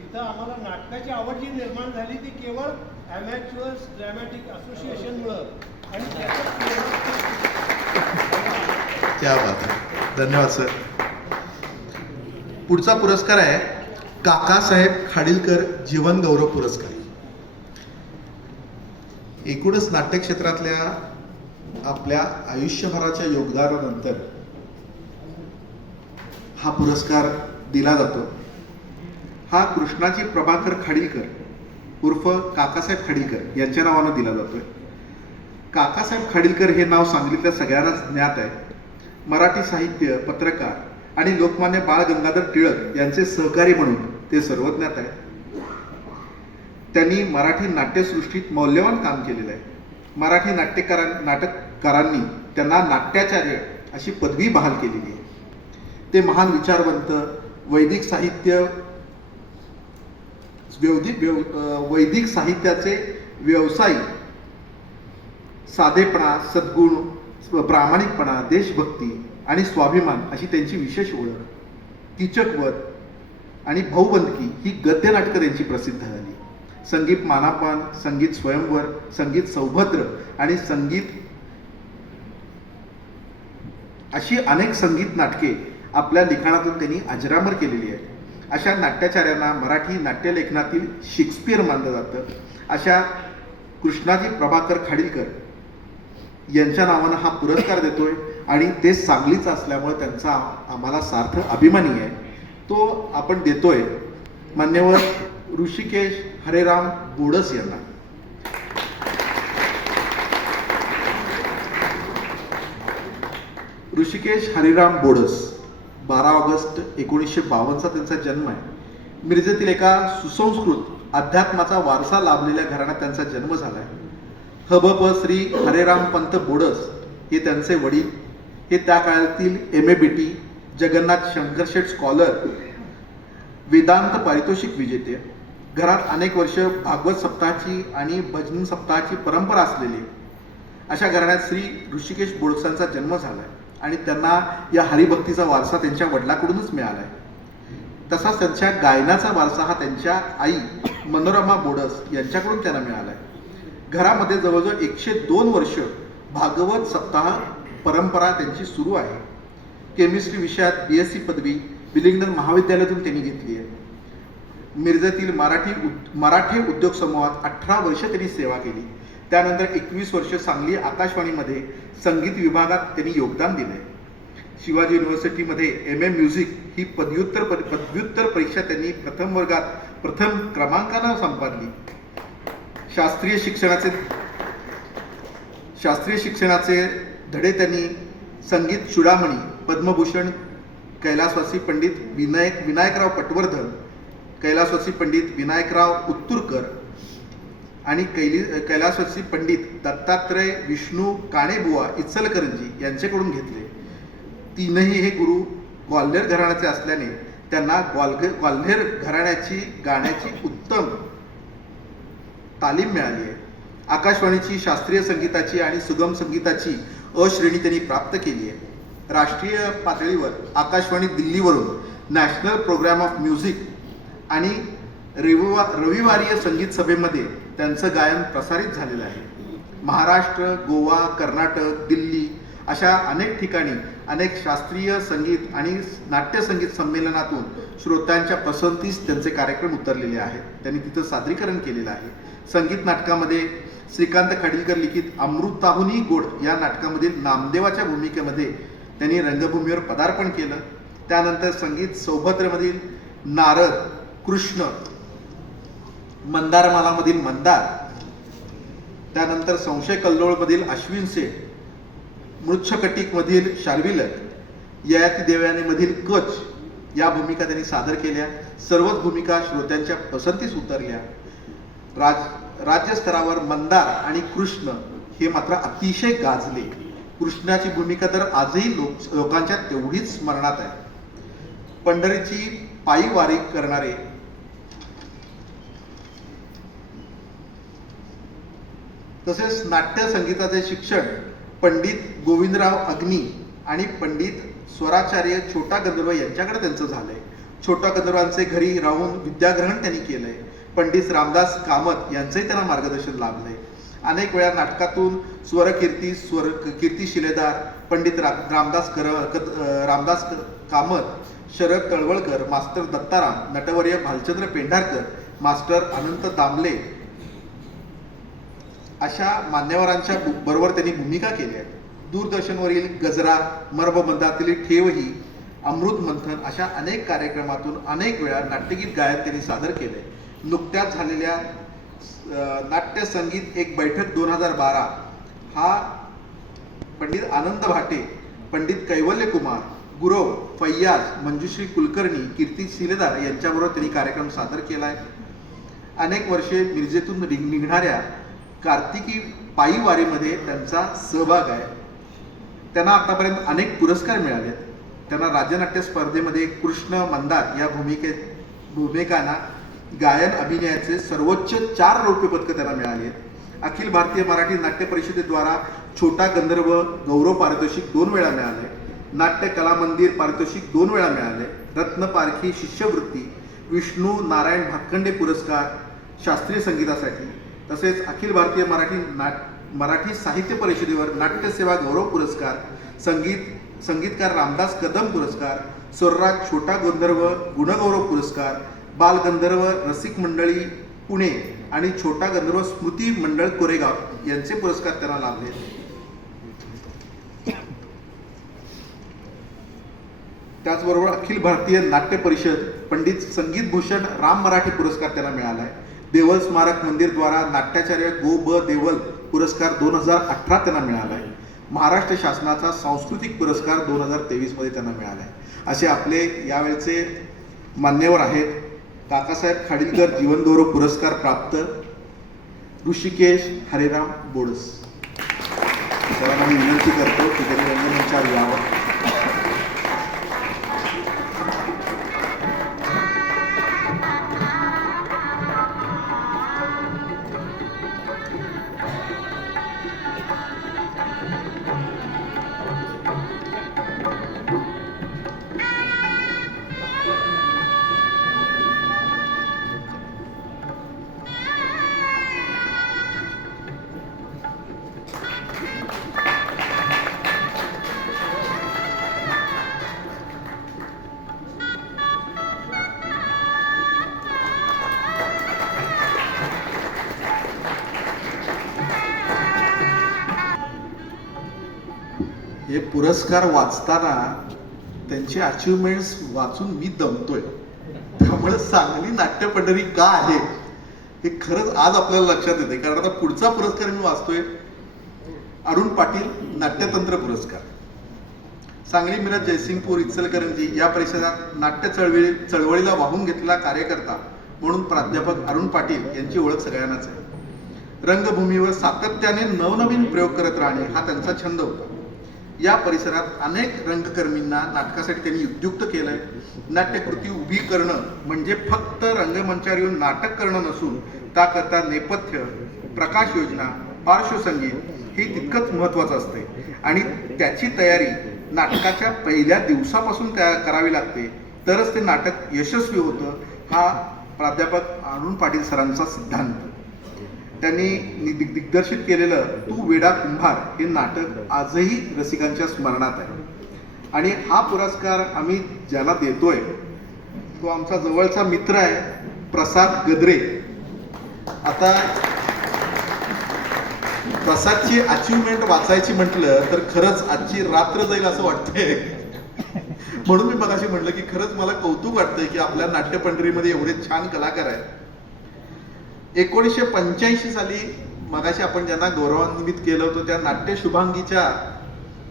इथं आम्हाला नाटकाची आवड जी निर्माण झाली ती केवळ ॲमॅच्युअर्स ड्रॅमॅटिक असोसिएशनमुळं आणि क्या बात आहे. धन्यवाद सर. पुढचा पुरस्कार आहे काकासाहेब खाडीलकर जीवन गौरव पुरस्कार. एकूणच नाट्य क्षेत्रातल्या आपल्या आयुष्यभराच्या योगदानानंतर हा पुरस्कार दिला जातो. हा कृष्णाजी प्रभाकर खाडीलकर उर्फ काकासाहेब खाडीलकर यांच्या नावानं दिला जातोय. काकासाहेब खाडीलकर हे नाव सांगलीतल्या सगळ्यांनाच ज्ञात आहे. मराठी साहित्य, पत्रकार आणि लोकमान्य बाळ गंगाधर टिळक यांचे सहकारी म्हणून ते सर्वज्ञात आहेत. त्यांनी मराठी नाट्यसृष्टीत मौल्यवान काम केलेलं आहे. मराठी नाटककारांनी त्यांना नाट्याचार्य अशी पदवी बहाल केलेली आहे. ते महान विचारवंत, वैदिक साहित्य वैदिक साहित्याचे व्यवसायी, साधेपणा, सद्गुण, प्रामाणिकपणा, देशभक्ती आणि स्वाभिमान अशी त्यांची विशेष ओळख. कीचकवध आणि भाऊबंदकी ही गद्य नाटकं त्यांची प्रसिद्ध झाली. संगीत मानापन, संगीत स्वयंवर, संगीत सौभद्र आणि संगीत अशी अनेक संगीत नाटके आपल्या लिखाणातून त्यांनी अजरामर केलेली आहे. अशा नाट्याचार्यांना मराठी नाट्यलेखनातील शेक्सपियर मानलं जातं. अशा कृष्णाजी प्रभाकर खाडीलकर यांच्या नावानं हा पुरस्कार देतोय आणि ते सांगलीचा असल्यामुळे त्यांचा आम्हाला सार्थ अभिमानी आहे. तो आपण देतोय मान्यवर ऋषिकेश हरेराम बोडस यांना. ऋषिकेश हरिराम बोडस 12 ऑगस्ट 1952चा त्यांचा जन्म आहे. मिरजेतील एका सुसंस्कृत अध्यात्माचा वारसा लाभलेल्या घराण्यात त्यांचा जन्म झाला आहे. हबप श्री हरेराम पंत बोडस हे त्यांचे वडील. हे त्या काळातील MABT, जगन्नाथ शंकरशेठ स्कॉलर, वेदांत पारितोषिक विजेते. घरात अनेक वर्ष भागवत सप्ताहाची आणि भजन सप्ताहाची परंपरा असलेली अशा घराण्यात श्री ऋषिकेश बोडसांचा जन्म झाला आहे आणि त्यांना या हरिभक्तीचा वारसा त्यांच्या वडिलांकडूनच मिळाला आहे. तसाच त्यांच्या गायनाचा वारसा हा त्यांच्या आई मनोरमा बोडस यांच्याकडून त्यांना मिळाला आहे. घरामध्ये जवळजवळ 102 वर्ष भागवत सप्ताह परंपरा त्यांची सुरू आहे. केमिस्ट्री विषयात BSc पदवी विलिंग्डन महाविद्यालयातून त्यांनी घेतली आहे. मिरजेतील मराठी उद्योग समूहात 18 वर्ष त्यांनी सेवा केली. त्यानंतर 21 वर्ष सांगली आकाशवाणीमध्ये संगीत विभागात त्यांनी योगदान दिले. शिवाजी युनिव्हर्सिटीमध्ये MA म्युझिक ही पदव्युत्तर परीक्षा त्यांनी प्रथम वर्गात प्रथम क्रमांकानं संपादली. शास्त्रीय शिक्षणाचे धडे त्यांनी संगीत चुडामणी, पद्मभूषण, कैलासवासी पंडित विनायकराव पटवर्धन, कैलासवासी पंडित विनायकराव उत्तुरकर आणि कैलासवासी पंडित दत्तात्रय विष्णू काणेबुवा इचलकरंजी यांच्याकडून घेतले. तीनही हे गुरु ग्वाल्हेर घराण्याचे असल्याने त्यांना ग्वाल्हेर घराण्याची गाण्याची उत्तम तालीम मिळाली आहे. आकाशवाणीची शास्त्रीय संगीताची आणि सुगम संगीताची श्रेणी त्यांनी प्राप्त केली आहे. राष्ट्रीय पातळीवर आकाशवाणी दिल्लीवरून नॅशनल प्रोग्राम ऑफ म्युझिक आणि रविवारीय संगीत सभेमध्ये त्यांचं गायन प्रसारित झालेलं आहे. महाराष्ट्र, गोवा, कर्नाटक, दिल्ली अशा अनेक ठिकाणी अनेक शास्त्रीय संगीत आणि नाट्यसंगीत संमेलनातून श्रोत्यांच्या पसंतीस त्यांचे कार्यक्रम उतरलेले आहेत. त्यांनी तिथं सादरीकरण केलेलं आहे. संगीत नाटकामध्ये श्रीकांत खाडीलकर लिखित अमृताहुनी गोड या नाटकामधील नामदेवाच्या भूमिकेमध्ये त्यांनी रंगभूमीवर पदार्पण केलं. त्यानंतर संगीत सौभद्रमधील नारद, कृष्ण, मंदारमालामधील मंदार, त्यानंतर संशय कल्लोळमधील अश्विन सेठ, मृच्छकटिकमधील शार्विलक, ययाती देवयानीमधील कच या भूमिका त्यांनी सादर केल्या. सर्वच भूमिका श्रोत्यांच्या पसंतीस उतरल्या. राज्य स्तरावर मंदार आणि कृष्ण हे मात्र अतिशय गाजले. कृष्णाची भूमिका तर आजही लोकांच्या तेवढीच स्मरणात आहे. पंढरीची पायी वारी करणारे तसेच नाट्य संगीताचे शिक्षण पंडित गोविंदराव अग्नी आणि पंडित स्वराचार्य छोटा गंधर्व यांच्याकडे त्यांचं झालंय. छोटा गंधर्वांचे घरी राहून विद्याग्रहण त्यांनी केलंय. पंडित रामदास कामत यांचंही त्यांना मार्गदर्शन लाभलंय. अनेक वेळा नाटकातून कीर्ती शिलेदार, पंडित रामदास कामत, शरद तळवळकर, मास्टर दत्ताराम, नटवर्य भालचंद्र पेंढारकर, मास्टर अनंत दामले अशा मान्यवरांच्या बरोबर त्यांनी भूमिका केल्या. दूरदर्शनवरील गजरा, मर्मबंधातील ठेवही, अमृत मंथन अशा अनेक कार्यक्रमातून अनेक वेळा नाट्यगीत गायन त्यांनी सादर केले. नुकत्याच झालेल्या नाट्य संगीत एक बैठक 2012 हा पंडित आनंद भाटे, पंडित कैवल्य कुमार, गुरव फैयाज, मंजुश्री कुलकर्णी, कीर्ती शिलेदार यांच्याबरोबर त्यांनी कार्यक्रम सादर केला आहे. अनेक वर्षे मिरजेतून निघणाऱ्या कार्तिकी पायी वारीमध्ये त्यांचा सहभाग आहे. त्यांना आतापर्यंत अनेक पुरस्कार मिळाले. त्यांना राज्यनाट्य स्पर्धेमध्ये कृष्ण मंदार या भूमिकांना गायन अभिनयाचे सर्वोच्च 4 रौप्य पदकं त्यांना मिळाली आहेत. अखिल भारतीय मराठी नाट्य परिषदेद्वारा छोटा गंधर्व गौरव पारितोषिक 2 वेळा मिळाले. नाट्य कला मंदिर पारितोषिक 2 वेळा मिळाले. रत्न पारखी शिष्यवृत्ती, विष्णू नारायण भातखंडे पुरस्कार शास्त्रीय संगीतासाठी, तसेच अखिल भारतीय मराठी साहित्य परिषदेवर नाट्यसेवा गौरव पुरस्कार, संगीतकार रामदास कदम पुरस्कार, स्वरराज छोटा गंधर्व गुणगौरव पुरस्कार, बाल गंधर्व रसिक मंडळी पुणे आणि छोटा गंधर्व स्मृती मंडळ कोरेगाव यांचे पुरस्कार त्यांना लाभले. त्याचबरोबर अखिल भारतीय नाट्य परिषद पंडित संगीत भूषण राम मराठी पुरस्कार त्यांना मिळाला आहे. देवल स्मारक मंदिरद्वारा नाट्याचार्य गो ब देवल पुरस्कार 2018 त्यांना मिळाला आहे. महाराष्ट्र शासनाचा सांस्कृतिक पुरस्कार 2023 मध्ये त्यांना मिळाला आहे. असे आपले यावेळचे मान्यवर आहेत. काकासाहेब खाडीलकर जीवनगौरव पुरस्कार प्राप्त ऋषिकेश हरेराम बोडस. सर्वांना मी विनंती करतो की त्यांनी रंगमंचावर यावं. हे पुरस्कार वाचताना त्यांचे अचिव्हमेंट्स वाचून मी दमतोय. त्यामुळे सांगली नाट्य पंढरी का आहे हे खरंच आज आपल्याला लक्षात येते. कारण आता पुढचा पुरस्कार मी वाचतोय, अरुण पाटील नाट्यतंत्र पुरस्कार. सांगली मिरज जयसिंगपूर इचलकरंजी या परिसरात नाट्य चळवळीला वाहून घेतलेला कार्यकर्ता म्हणून प्राध्यापक अरुण पाटील यांची ओळख सगळ्यांनाच आहे. रंगभूमीवर सातत्याने नवनवीन प्रयोग करत राहणे हा त्यांचा छंद होता. या परिसरात अनेक रंगकर्मींना नाटकासाठी त्यांनी उद्युक्त केलंय. नाट्यकृती उभी करणं म्हणजे फक्त रंगमंचावर येऊन नाटक करणं नसून त्याकरता नेपथ्य, प्रकाश योजना, पार्श्वसंगीत हे तितकंच महत्त्वाचं असते आणि त्याची तयारी नाटकाच्या पहिल्या दिवसापासून करावी लागते, तरच ते नाटक यशस्वी होतं. हा प्राध्यापक अरुण पाटील सरांचा सिद्धांत. त्यांनी दिग्दर्शित केलेलं तू वेडा कुंभार हे नाटक आजही रसिकांच्या स्मरणात आहे. आणि हा पुरस्कार आम्ही ज्याला देतोय तो आमचा जवळचा मित्र आहे, प्रसाद गद्रे. आता प्रसादची अचिव्हमेंट वाचायची म्हटलं तर खरंच आजची रात्र जाईल असं वाटतंय. म्हणून मी मगाशी म्हटलं की खरंच मला कौतुक वाटतंय की आपल्या नाट्य पंढरीमध्ये एवढे छान कलाकार आहेत. 1985 साली मगाशी आपण ज्यांना गौरवान्वित केलं होतं त्या नाट्य शुभांगीच्या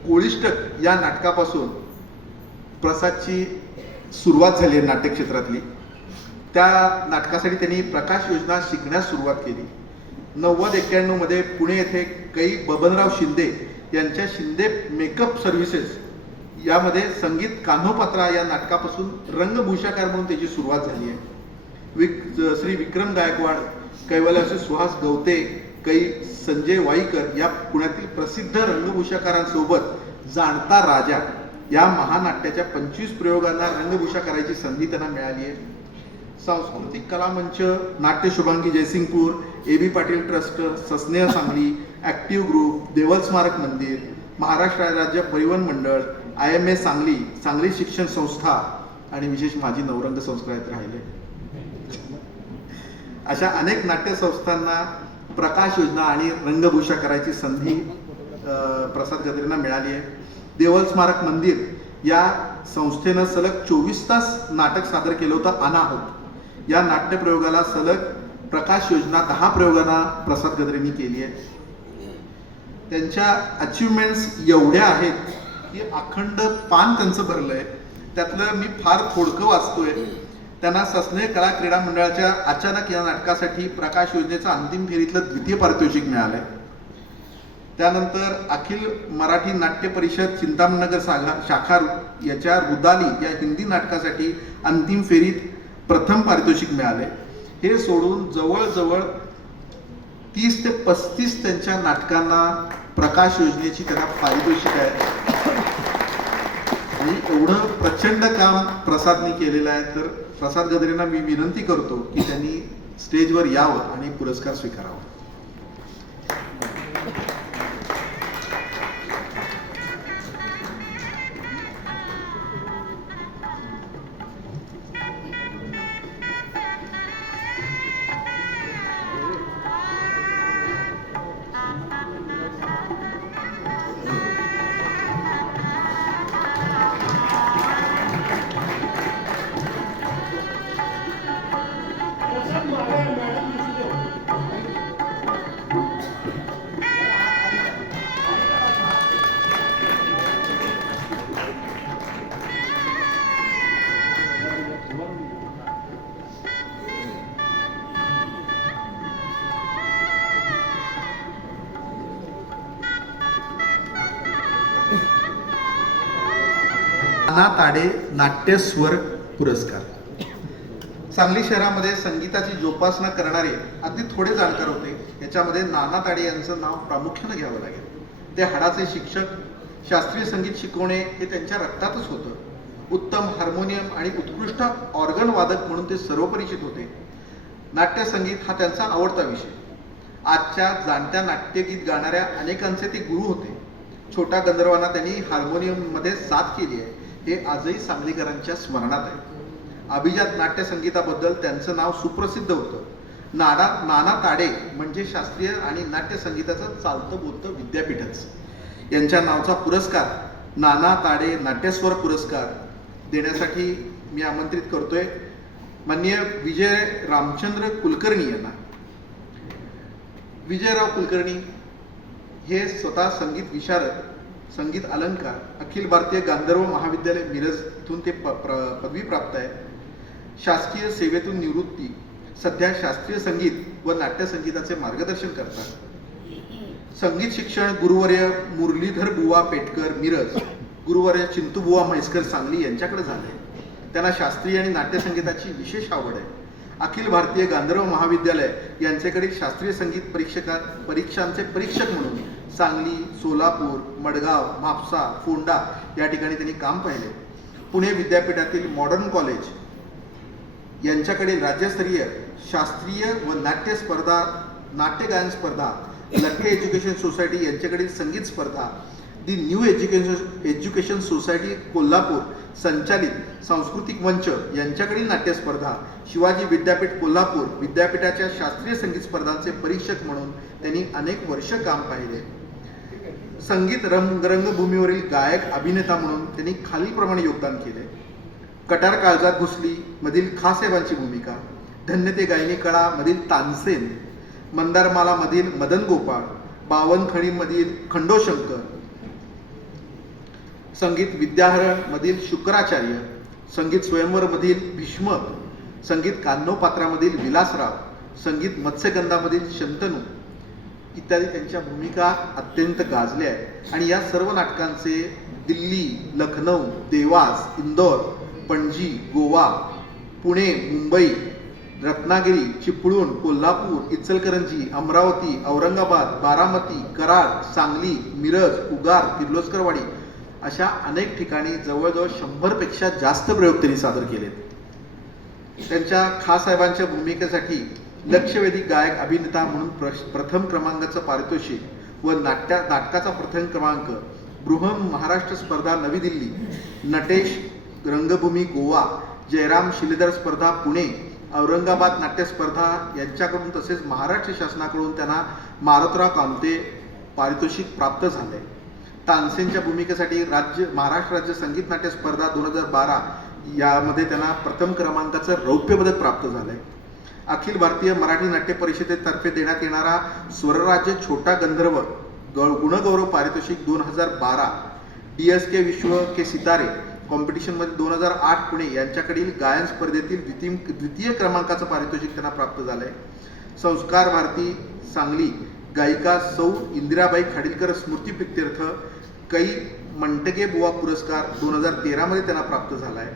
कोळिष्टक या नाटकापासून प्रसादची सुरुवात झाली आहे नाट्य क्षेत्रातली. त्या नाटकासाठी त्यांनी प्रकाश योजना शिकण्यास सुरुवात केली. 90-91 मध्ये पुणे येथे बबनराव शिंदे यांच्या शिंदे मेकअप सर्व्हिसेस यामध्ये संगीत कान्होपात्रा या नाटकापासून रंगभूषाकार म्हणून त्याची सुरुवात झाली आहे. श्री विक्रम गायकवाड, कैवल्याचे सुहास गवते, संजय वाईकर या पुण्यातील प्रसिद्ध रंगभूषाकारांसोबत जाणता राजा या महानाट्याच्या 25 प्रयोगांना रंगभूषा करायची संधी त्यांना मिळाली आहे. सांस्कृतिक कला मंच, नाट्य शुभांगी जयसिंगपूर, AB पाटील ट्रस्ट, सस्नेह सांगली, ॲक्टिव्ह ग्रुप, देवल स्मारक मंदिर, महाराष्ट्र राज्य परिवहन मंडळ, IMA सांगली, सांगली शिक्षण संस्था आणि विशेष माझी नवरंग संस्कृत राहिले. अशा अनेक नाट्य संस्थांना प्रकाश योजना आणि रंगभूषा करायची संधी प्रसाद गद्रेंना मिळाली आहे. देवल स्मारक मंदिर या संस्थेनं सलग 24 तास नाटक सादर केलं होतं अनाहत. या नाट्य प्रयोगाला सलग प्रकाश योजना 10 प्रयोगांना प्रसाद गद्रेंनी केली आहे. त्यांच्या अचिव्हमेंट्स एवढ्या आहेत की अखंड पान त्यांचं भरलंय. त्यातलं मी फार थोडकं वाचतोय. त्यांना सस्नेह कला क्रीडा मंडळाच्या अचानक या नाटकासाठी प्रकाश योजनेचं अंतिम फेरीतलं 2य पारितोषिक मिळालंय. त्यानंतर अखिल मराठी नाट्य परिषद चिंतामणनगर शाखा याच्या रुदाली या हिंदी नाटकासाठी अंतिम फेरीत प्रथम पारितोषिक मिळाले. हे सोडून जवळजवळ 30 ते 35 त्यांच्या नाटकांना प्रकाश योजनेची त्यांना पारितोषिक आहे आणि एवढं प्रचंड काम प्रसादने केलेलं आहे. तर प्रसाद गद्रेंना मी विनंती करतो की त्यांनी स्टेजवर यावं आणि पुरस्कार स्वीकारावा. नाना ताडे नाट्यस्वर पुरस्कार. सांगली शहरामध्ये संगीताची जोपासना करणारे अगदी थोडे जाणकार होते. याच्यामध्ये नाना ताडे यांचं नाव प्रामुख्याने घ्यावं लागेल. ते हाडाचे शिक्षक, शास्त्रीय संगीत शिकवणे हे त्यांच्या रक्तातच होतं. उत्तम हार्मोनियम आणि उत्कृष्ट ऑर्गन वादक म्हणून ते सर्वपरिचित होते. नाट्यसंगीत हा त्यांचा आवडता विषय. आजच्या जाणत्या नाट्यगीत गाणाऱ्या अनेकांचे ते गुरु होते. छोटा गंधर्वांना त्यांनी हार्मोनियममध्ये साथ केली आहे हे आजही सांगलीकरांच्या स्मरणात आहे. अभिजात नाट्यसंगीताबद्दल त्यांचं नाव सुप्रसिद्ध होतं. नाना ताडे म्हणजे शास्त्रीय आणि नाट्यसंगीताचं चालतं बोलतं विद्यापीठच. यांच्या नावचा पुरस्कार नाना ताडे नाट्यस्वर पुरस्कार देण्यासाठी मी आमंत्रित करतोय माननीय विजय रामचंद्र कुलकर्णी यांना. विजयराव कुलकर्णी हे स्वतः संगीत विशारद, संगीत अलंकार, अखिल भारतीय गांधर्व महाविद्यालय मिरज इथून ते पदवी प्राप्त आहे. शासकीय सेवेतून निवृत्ती, सध्या शास्त्रीय संगीत व नाट्यसंगीताचे मार्गदर्शन करतात. संगीत शिक्षण गुरुवर्य मुरलीधर बुवा पेटकर मिरज, गुरुवर्य चिंतूबुवा म्हैसकर सांगली यांच्याकडे झाले. त्यांना शास्त्रीय आणि नाट्यसंगीताची विशेष आवड आहे. अखिल भारतीय गांधर्व महाविद्यालय यांच्याकडे शास्त्रीय संगीत परीक्षांचे परीक्षक म्हणून सांगली, सोलापूर, मडगाव, म्हापसा, फोंडा या ठिकाणी त्यांनी काम पाहिले. पुणे विद्यापीठातील मॉडर्न कॉलेज यांच्याकडे राज्यस्तरीय शास्त्रीय व नाट्य स्पर्धा, नाट्यगायन स्पर्धा, लठ्ठे एज्युकेशन सोसायटी यांच्याकडील संगीत स्पर्धा, दी न्यू एज्युकेशन सोसायटी कोल्हापूर संचालित सांस्कृतिक मंच यांच्याकडील नाट्य स्पर्धा, शिवाजी विद्यापीठ कोल्हापूर विद्यापीठाच्या शास्त्रीय संगीत स्पर्धांचे परीक्षक म्हणून त्यांनी अनेक वर्ष काम पाहिले. संगीत रंगभूमीवरील गायक अभिनेता म्हणून त्यांनी खालीलप्रमाणे योगदान केले. कटार काळजात घुसली मधील खासाहेबांची भूमिका, धन्य ते गायनी कळा मधील तानसेन, मंदारमाला मधील मदन गोपाळ, बावनखडी मधील खंडोशंकर, संगीत विद्याहरण मधील शुक्राचार्य, संगीत स्वयंवर मधील भीष्म, संगीत कान्होपात्रामधील विलासराव, संगीत मत्स्यगंधामधील शंतनू इत्यादी त्यांच्या भूमिका अत्यंत गाजल्या आहेत. आणि या सर्व नाटकांचे दिल्ली, लखनौ, देवास, इंदोर, पणजी, गोवा, पुणे, मुंबई, रत्नागिरी, चिपळूण, कोल्हापूर, इचलकरंजी, अमरावती, औरंगाबाद, बारामती, कराड, सांगली, मिरज, उगार, किर्लोस्करवाडी अशा अनेक ठिकाणी जवळजवळ 100 पेक्षा जास्त प्रयोग त्यांनी सादर केलेत. त्यांच्या खासाहेबांच्या भूमिकेसाठी लक्षवेधी गायक अभिनेता म्हणून प्रथम क्रमांकाचं पारितोषिक व नाटकाचा प्रथम क्रमांक, बृहम महाराष्ट्र स्पर्धा नवी दिल्ली, नटेश रंगभूमी गोवा, जयराम शिलेदार स्पर्धा पुणे, औरंगाबाद नाट्य स्पर्धा यांच्याकडून तसेच महाराष्ट्र शासनाकडून त्यांना मारुतराव कामते पारितोषिक प्राप्त झाले. तानसेनच्या भूमिकेसाठी महाराष्ट्र राज्य संगीत नाट्य स्पर्धा 2012 यामध्ये त्यांना प्रथम क्रमांकाचं रौप्य पदक प्राप्त झालंय. अखिल भारतीय मराठी नाट्य परिषदेतर्फे देण्यात येणारा स्वरराज्य छोटा गंधर्व गुणगौरव पारितोषिक 2012, DSK विश्व के सितारे कॉम्पिटिशनमध्ये 2008 पुणे यांच्याकडील गायन स्पर्धेतील द्वितीय क्रमांकाचं पारितोषिक त्यांना प्राप्त झालंय. संस्कार भारती सांगली गायिका सौ इंदिराबाई खाडीलकर स्मृती प्रित्यर्थ कै मंटके बुवा पुरस्कार 2013 मध्ये त्यांना प्राप्त झालाय.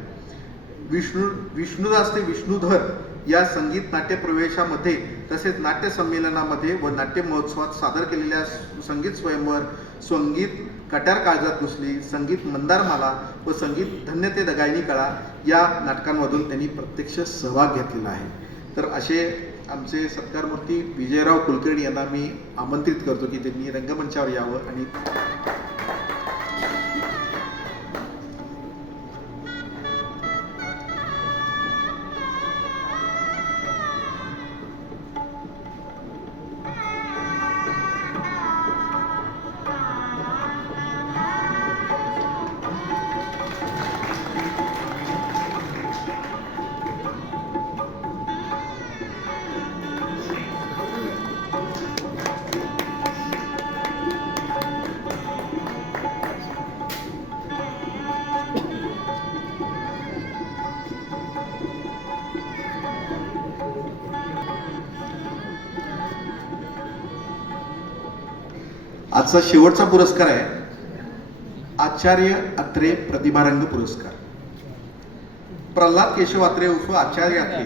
विष्णुदास ते विष्णुधर या संगीत नाट्य प्रवेशामध्ये तसेच नाट्य संमेलनामध्ये व नाट्य महोत्सवात सादर केलेल्या संगीत स्वयंवर, संगीत कट्यार काळजात घुसली, संगीत मंदारमाला व संगीत धन्य ते दगाईनी कळा या नाटकांमधून त्यांनी प्रत्यक्ष सहभाग घेतलेला आहे. तर असे आमचे सत्कारमूर्ती विजयराव कुलकर्णी यांना मी आमंत्रित करतो की त्यांनी रंगमंचावर यावं आणि आजचा शेवटचा पुरस्कार आहे आचार्य अत्रे प्रतिभारंग पुरस्कार. प्रल्हाद केशव अत्रे उर्फ आचार्य अत्रे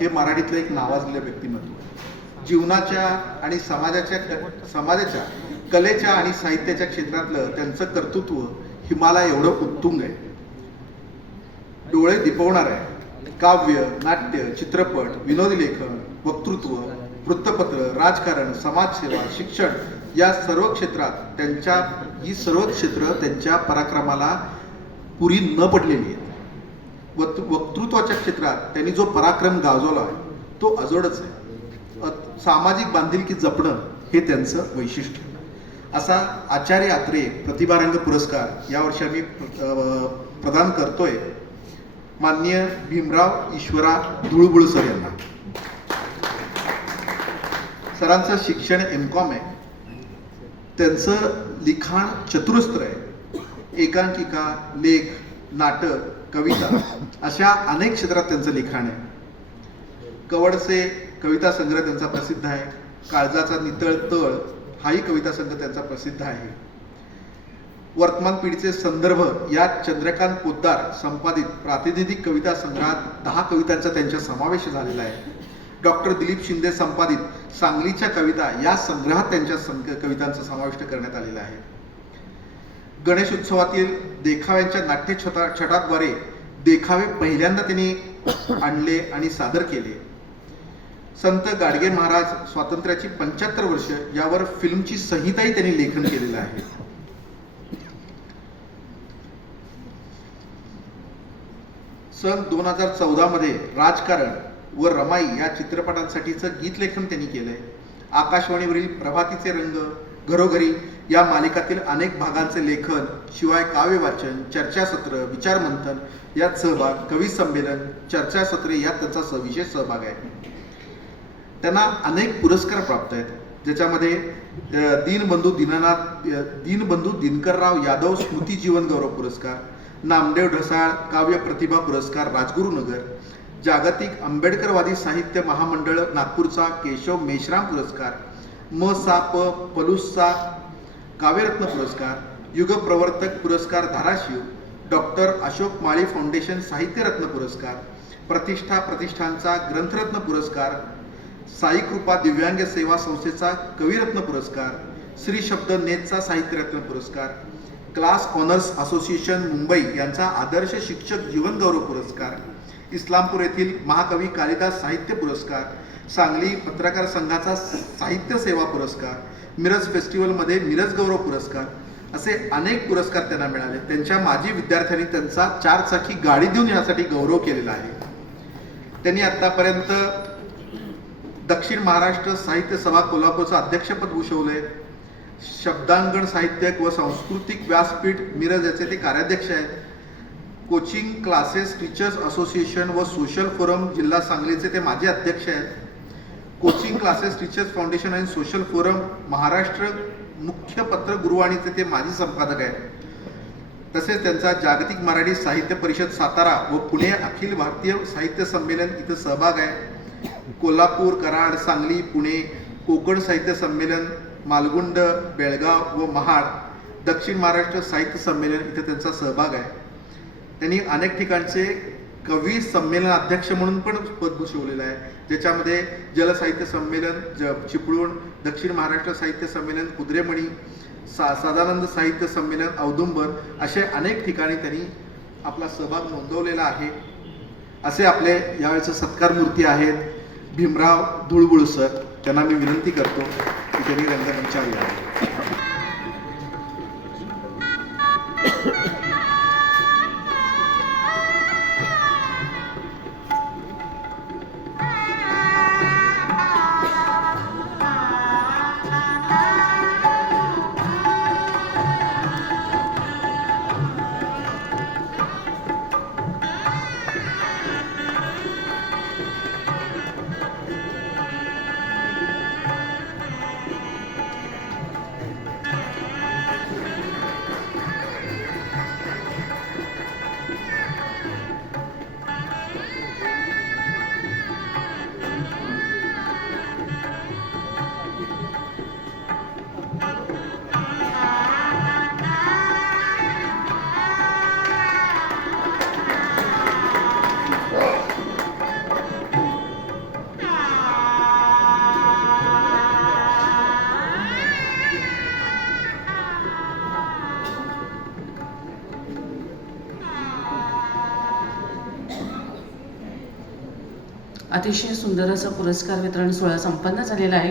हे मराठीतलं एक नावाजलेलं व्यक्तिमत्व. जीवनाच्या आणि समाजाच्या कलेच्या आणि साहित्याच्या क्षेत्रातलं त्यांचं कर्तृत्व हिमालय एवढं उत्तुंग आहे. डोळे दिपवणार आहे. काव्य, नाट्य, चित्रपट, विनोदी लेखन, वक्तृत्व, वृत्तपत्र, राजकारण, समाजसेवा, शिक्षण या सर्व क्षेत्रात ही सर्व क्षेत्र त्यांच्या पराक्रमाला पुरी न पडलेली आहेत. वक्तृत्वाच्या क्षेत्रात त्यांनी जो पराक्रम गाजवला तो अजोडच आहे. सामाजिक बांधिलकी जपणं हे त्यांचं वैशिष्ट्य. असा आचार्य अत्रे प्रतिभारंग पुरस्कार यावर्षी आम्ही प्रदान करतोय माननीय भीमराव ईश्वरा धुळबुळ सर यांना. सरांचं शिक्षण एमकॉम आहे. त्यांचं लिखाण चतुरस्त्र आहे. एकांकिका, लेख, नाटक, कविता अशा अनेक क्षेत्रात त्यांचं लिखाण आहे. कवडसे कविता संग्रह त्यांचा प्रसिद्ध आहे. काळजाचा नितळ तळ हाही कविता संग्रह त्यांचा प्रसिद्ध आहे. वर्तमान पिढीचे संदर्भ या चंद्रकांत पोद्दार संपादित प्रातिनिधिक कविता संग्रहात 10 कवितांचा त्यांचा समावेश झालेला आहे. डॉक्टर दिलीप शिंदे संपादित सांगलीच्या कविता या संग्रहात त्यांच्या कवितांचा समाविष्ट करण्यात आलेला आहे. गणेश उत्सवातील देखाव्यांच्या नाट्य छटाद्वारे देखावे पहिल्यांदा त्यांनी आणले आणि सादर केले. संत गाडगे महाराज स्वातंत्र्याची 75 वर्ष यावर फिल्मची संहिताही त्यांनी लेखन केलेलं आहे. सन 2014 मध्ये राजकारण व रमाई या चित्रपटांसाठीचं गीत लेखन त्यांनी केलंय. आकाशवाणीवरील प्रभातीचे रंग, घरोघरी या मालिकातील अनेक भागांचे लेखन, शिवाय काव्य वाचन, चर्चासत्र, विचारमंथन यात सहभाग, कवी संमेलन, चर्चासत्रे यात त्यांचा सविशेष सहभाग आहे. त्यांना अनेक पुरस्कार प्राप्त आहेत, ज्याच्यामध्ये दीनबंधू दिनकरराव यादव स्मृती जीवन गौरव पुरस्कार, नामदेव ढसाळ काव्य प्रतिभा पुरस्कार राजगुरुनगर, जागतिक आंबेडकरवादी साहित्य महामंडळ नागपूरचा केशव मेश्राम पुरस्कार, म सा प पलुसचा काव्यरत्न पुरस्कार, युगप्रवर्तक पुरस्कार धाराशिव, डॉक्टर अशोक माळी फाउंडेशन साहित्यरत्न पुरस्कार, प्रतिष्ठानचा ग्रंथरत्न पुरस्कार, साई कृपा दिव्यांग सेवा संस्थेचा कविरत्न पुरस्कार, श्री शब्द नेतचा साहित्यरत्न पुरस्कार, क्लास ऑनर्स असोसिएशन मुंबई यांचा आदर्श शिक्षक जीवन गौरव पुरस्कार, इस्लामपूर येथील महाकवी कालिदास साहित्य पुरस्कार, सांगली पत्रकार संघाचा साहित्य सेवा पुरस्कार, मिरज फेस्टिवलमध्ये मिरज गौरव पुरस्कार असे अनेक पुरस्कार त्यांना मिळाले. त्यांच्या माजी विद्यार्थ्यांनी त्यांचा 4 चाकी गाडी देऊन यासाठी गौरव केलेला आहे. त्यांनी आतापर्यंत दक्षिण महाराष्ट्र साहित्य सभा कोल्हापूरचं अध्यक्षपद भूषवलंय. शब्दांगण साहित्यक व सांस्कृतिक व्यासपीठ मिरज याचे ते कार्याध्यक्ष आहेत. कोचिंग क्लासेस टीचर्स असोसिएशन व सोशल फोरम जिल्हा सांगलीचे ते माजी अध्यक्ष आहेत. कोचिंग क्लासेस टीचर्स फाउंडेशन आणि सोशल फोरम महाराष्ट्र मुख्य पत्र गुरुवाणीचे ते माजी संपादक आहेत. तसेच त्यांचा जागतिक मराठी साहित्य परिषद सातारा व पुणे अखिल भारतीय साहित्य संमेलन इथं सहभाग आहे. कोल्हापूर, कराड, सांगली, पुणे कोकण साहित्य संमेलन, मालगुंड, बेळगाव व महाड दक्षिण महाराष्ट्र साहित्य संमेलन इथे त्यांचा सहभाग आहे. त्यांनी अनेक ठिकाणचे कवी संमेलन अध्यक्ष म्हणून पण पद भूषवलेलं आहे, ज्याच्यामध्ये जलसाहित्य संमेलन चिपळूण, दक्षिण महाराष्ट्र साहित्य संमेलन कुद्रेमणी, सदानंद साहित्य संमेलन औदुंबर असे अनेक ठिकाणी त्यांनी आपला सहभाग नोंदवलेला आहे. असे आपले यावेळेचे सत्कारमूर्ती आहेत भीमराव धुळबुळ सर. त्यांना मी विनंती करतो की त्यांनी रंगमंचावर यावे. अतिशय सुंदर असा पुरस्कार वितरण सोहळा संपन्न झालेला आहे.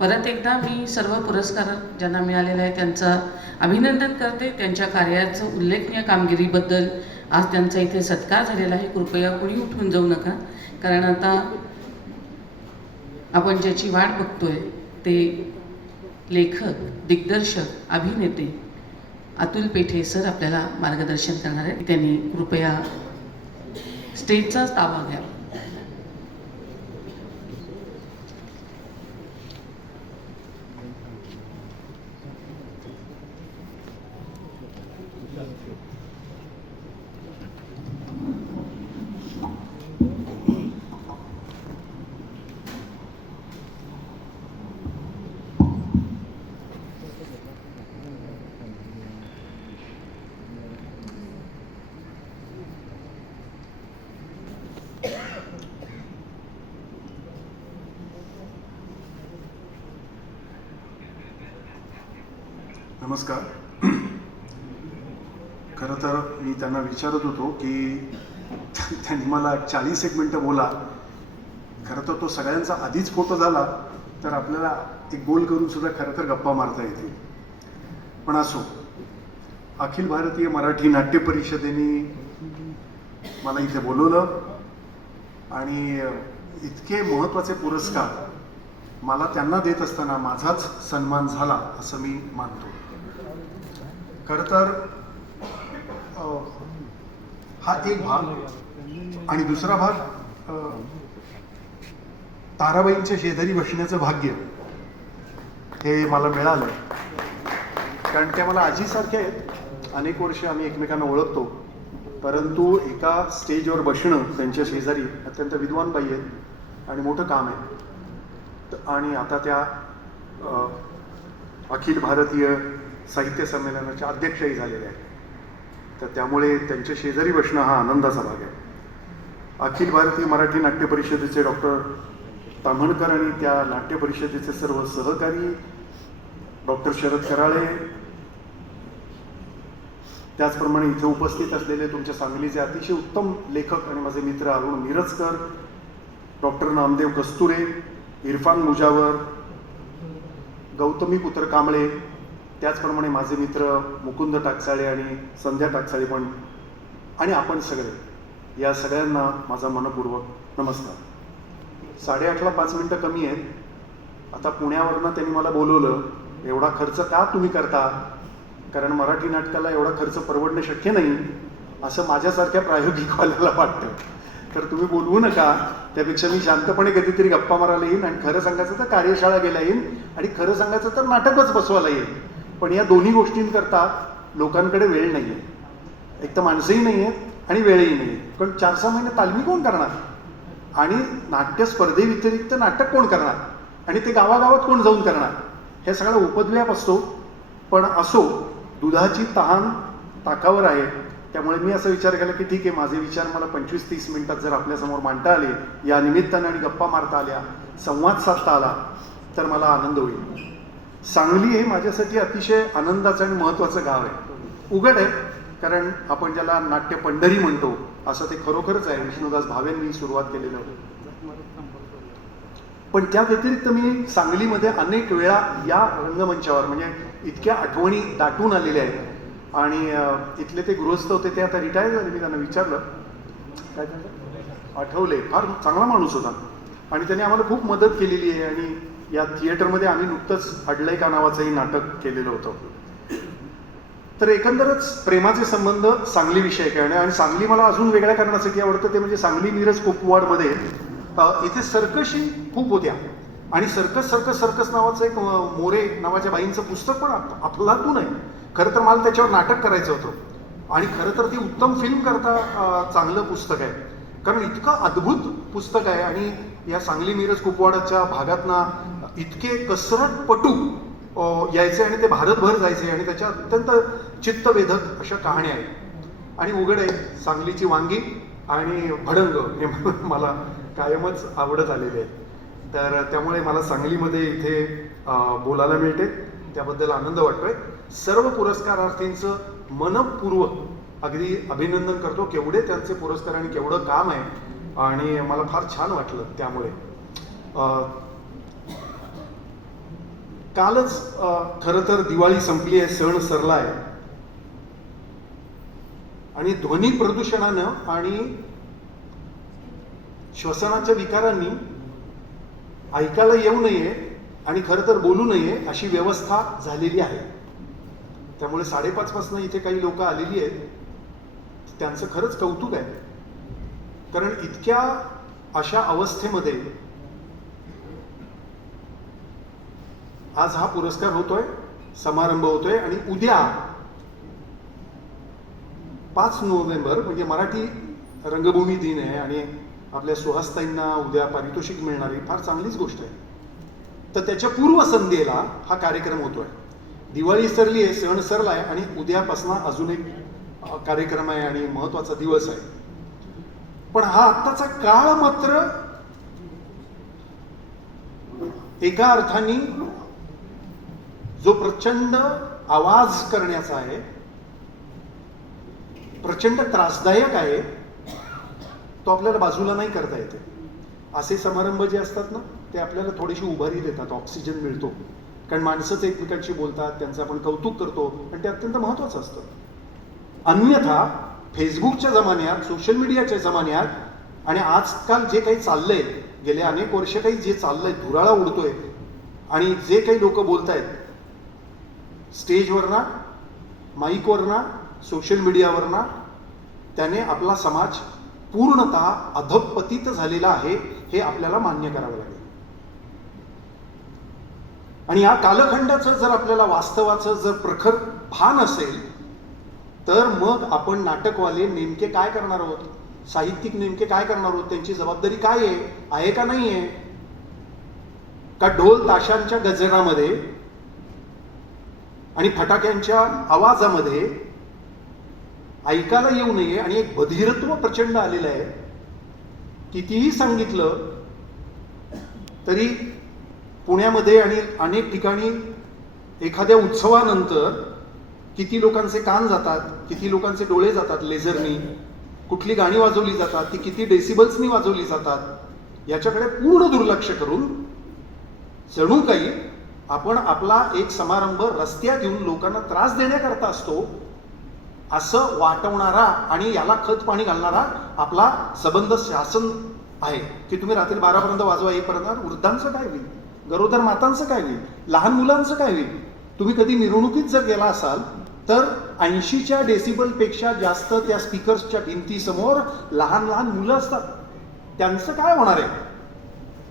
परत एकदा मी सर्व पुरस्कार ज्यांना मिळालेला आहे त्यांचं अभिनंदन करते. त्यांच्या कार्याचं उल्लेखनीय कामगिरीबद्दल आज त्यांचा इथे सत्कार झालेला आहे. कृपया कोणी उठून जाऊ नका, कारण आता आपण ज्याची वाट बघतोय ते लेखक, दिग्दर्शक, अभिनेते अतुल पेठे सर आपल्याला मार्गदर्शन करणार आहेत. त्यांनी कृपया स्टेजचाच ताबा घ्या. नमस्कार. खरं तर मी त्यांना विचारत होतो की त्यांनी मला 40 मिनटं बोला. खरं तर तो सगळ्यांचा आधीच फोटो झाला तर आपल्याला एक गोल करून सुद्धा खरं तर गप्पा मारता येतील. पण असो, अखिल भारतीय मराठी नाट्य परिषदेने मला इथे बोलवलं आणि इतके महत्त्वाचे पुरस्कार मला त्यांना देत असताना माझाच सन्मान झाला असं मी मानतो. खरं तर हा एक भाग आणि दुसरा भाग ताराबाईंच्या शेजारी बसण्याचं भाग्य हे मला मिळालं, कारण त्या मला आजीसारख्या आहेत. अनेक वर्ष आम्ही एकमेकांना ओळखतो, परंतु एका स्टेजवर बसणं त्यांच्या शेजारी अत्यंत विद्वान बाई आहेत आणि मोठं काम आहे. आणि आता त्या अखिल भारतीय साहित्य संमेलनाच्या अध्यक्षही झालेल्या आहेत. तर त्यामुळे त्यांच्या शेजारी बसणं हा आनंदाचा भाग आहे. अखिल भारतीय मराठी नाट्य परिषदेचे डॉक्टर ताम्हणकर आणि त्या नाट्य परिषदेचे सर्व सहकारी, डॉक्टर शरद कराळे, त्याचप्रमाणे इथे उपस्थित असलेले तुमच्या सांगलीचे अतिशय उत्तम लेखक आणि माझे मित्र अरुण मिरजकर, डॉक्टर नामदेव कस्तुरे, इरफान मुजावर, गौतमी पुत्र कांबळे, त्याचप्रमाणे माझे मित्र मुकुंद टाकसाळे आणि संध्या टाकसाळे पण, आणि आपण सगळे, या सगळ्यांना माझा मनपूर्वक नमस्कार. 8:30ला 5 मिनटं कमी आहेत. आता पुण्यावरनं त्यांनी मला बोलवलं. एवढा खर्च का तुम्ही करता? कारण मराठी नाटकाला एवढा खर्च परवडणं शक्य नाही असं माझ्यासारख्या प्रायोगिकवाल्याला वाटतं. तर तुम्ही बोलवू नका, त्यापेक्षा मी शांतपणे कधीतरी गप्पा मारायला येईन आणि खरं सांगायचं तर कार्यशाळा गेला येईन आणि खरं सांगायचं तर नाटकच बसवायला येईल. पण या दोन्ही गोष्टींकरता लोकांकडे वेळ नाही आहे. एक तर माणसंही नाही आहेत आणि वेळही नाही आहे. पण 4-6 महिने तालमी कोण करणार? आणि नाट्य स्पर्धेव्यतिरिक्त नाटक कोण करणार? आणि ते गावागावात कोण जाऊन करणार? हे सगळं उपद्व्याप असतो. पण असो, दुधाची तहान ताकावर आहे त्यामुळे मी असा विचार केला की ठीक आहे, माझे विचार मला 25-30 मिनिटात जर आपल्यासमोर मांडता आले, या निमित्ताने आणि गप्पा मारता आल्या, संवाद साधता आला, तर मला आनंद होईल. सांगली हे माझ्यासाठी अतिशय आनंदाचं आणि महत्त्वाचं गाव आहे. उघड आहे, कारण आपण ज्याला नाट्य पंढरी म्हणतो असं ते खरोखरच आहे. विष्णुदास भावेंनी सुरुवात केलेलं होतं. पण त्या व्यतिरिक्त मी सांगलीमध्ये अनेक वेळा या रंगमंचावर, म्हणजे इतक्या आठवणी दाटून आलेल्या आहेत. आणि इथले ते गृहस्थ होते, ते आता रिटायर झाले. मी त्यांना विचारलं, काय त्यांचं आठवले, फार चांगला माणूस होता आणि त्यांनी आम्हाला खूप मदत केलेली आहे. आणि या थिएटरमध्ये आम्ही नुकतंच अडलय का नावाचंही नाटक केलेलं होतं. तर एकंदरच प्रेमाचे संबंध सांगलीविषयक आहे. आणि सांगली मला अजून वेगळ्या कारणासाठी आवडतं, ते म्हणजे सांगली मिरज कुपवाडमध्ये इथे सर्कशी खूप होत्या. आणि सर्कस नावाचं एक मोरे नावाच्या बाईंचं पुस्तक पण अफलातून आहे. खरं तर मला त्याच्यावर नाटक करायचं होतं आणि खरं तर ती उत्तम फिल्म करता चांगलं पुस्तक आहे, कारण इतकं अद्भुत पुस्तक आहे. आणि या सांगली मिरज कुपवाडाच्या भागातनं इतके कसरतपटू यायचे आणि ते भारतभर जायचे आणि त्याच्या अत्यंत चित्तवेधक अशा कहाण्या आहेत. आणि उघड आहे, सांगलीची वांगी आणि भडंग हे मला कायमच आवडत आलेले आहे. तर त्यामुळे मला सांगलीमध्ये इथे बोलायला मिळते, त्याबद्दल आनंद वाटतोय. सर्व पुरस्कारार्थींचं मनपूर्वक अगदी अभिनंदन करतो. केवढे त्यांचे पुरस्कार आणि केवढं काम आहे, आणि मला फार छान वाटलं. त्यामुळे कालच खरं तर दिवाळी संपली आहे, सण सरला आहे. आणि ध्वनी प्रदूषणानं आणि श्वसनाच्या विकारांनी ऐकायला येऊ नये आणि खरं तर बोलू नये अशी व्यवस्था झालेली आहे. त्यामुळे 5:30 पासून इथे काही लोक आलेली आहेत, त्यांचं खरंच कौतुक आहे. कारण इतक्या अशा अवस्थेमध्ये आज हा पुरस्कार होतोय, समारंभ होतोय. आणि उद्या 5 नोव्हेंबर म्हणजे मराठी रंगभूमी दिन आहे आणि आपल्या सुहासताईंना उद्या पारितोषिक मिळणारी फार चांगलीच गोष्ट आहे. तर त्याच्या पूर्वसंध्येला हा कार्यक्रम होतोय. दिवाळी सरली आहे, सण सरला आहे आणि उद्यापासून अजून एक कार्यक्रम आहे आणि महत्वाचा दिवस आहे. पण हा आत्ताचा काळ मात्र एका अर्थाने जो प्रचंड आवाज करण्याचा आहे, प्रचंड त्रासदायक आहे, तो आपल्याला बाजूला नाही करता येते. असे समारंभ जे असतात ना, ते आपल्याला थोडीशी उभारी देतात, ऑक्सिजन मिळतो. कारण माणसंच एकमेकांशी बोलतात, त्यांचं आपण कौतुक करतो आणि ते अत्यंत महत्वाचं असतं. अन्यथा फेसबुकच्या जमान्यात, सोशल मीडियाच्या जमान्यात आणि आजकाल जे काही चाललंय, गेले अनेक वर्ष काही जे चाललंय, धुराळा उडतोय आणि जे काही लोक बोलतायत स्टेजवरना, माईकवरना, सोशल मीडियावरना, त्याने आपला समाज पूर्णतः अधपतित झालेला आहे, हे आपल्याला मान्य करावं लागेल. आणि या कालखंडाचं जर आपल्याला वास्तवाचं जर प्रखर भान असेल, तर मग आपण नाटकवाले नेमके काय करणार आहोत, साहित्यिक नेमके काय करणार आहोत, त्यांची जबाबदारी काय आहे का नाही आहे. का ढोल ताशांच्या गजरामध्ये आणि फटाक्यांच्या आवाजामध्ये ऐकायला येऊ नये. आणि एक बधिरत्व प्रचंड आलेलं आहे. कितीही सांगितलं तरी पुण्यामध्ये आणि अनेक ठिकाणी एखाद्या उत्सवानंतर किती लोकांचे कान जातात, किती लोकांचे डोळे जातात लेझरनी, कुठली गाणी वाजवली जातात, ती किती डेसिबल्सनी वाजवली जातात, याच्याकडे पूर्ण दुर्लक्ष करून जणू काही आपण आपला एक समारंभ रस्त्यात येऊन लोकांना त्रास देण्याकरता असतो असं वाटवणारा आणि याला खत पाणी घालणारा आपला सबंध शासन आहे. की तुम्ही रात्री 12 पर्यंत वाजवा, 1 पर्यंत. वृद्धांचं काय होईल, गरोदर मातांचं काय होईल, लहान मुलांचं काय होईल. तुम्ही कधी मिरवणुकीत जर गेला असाल तर 80च्या डेसिबल पेक्षा जास्त त्या स्पीकर्सच्या भिंतीसमोर लहान लहान मुलं असतात. त्यांचं काय होणार आहे.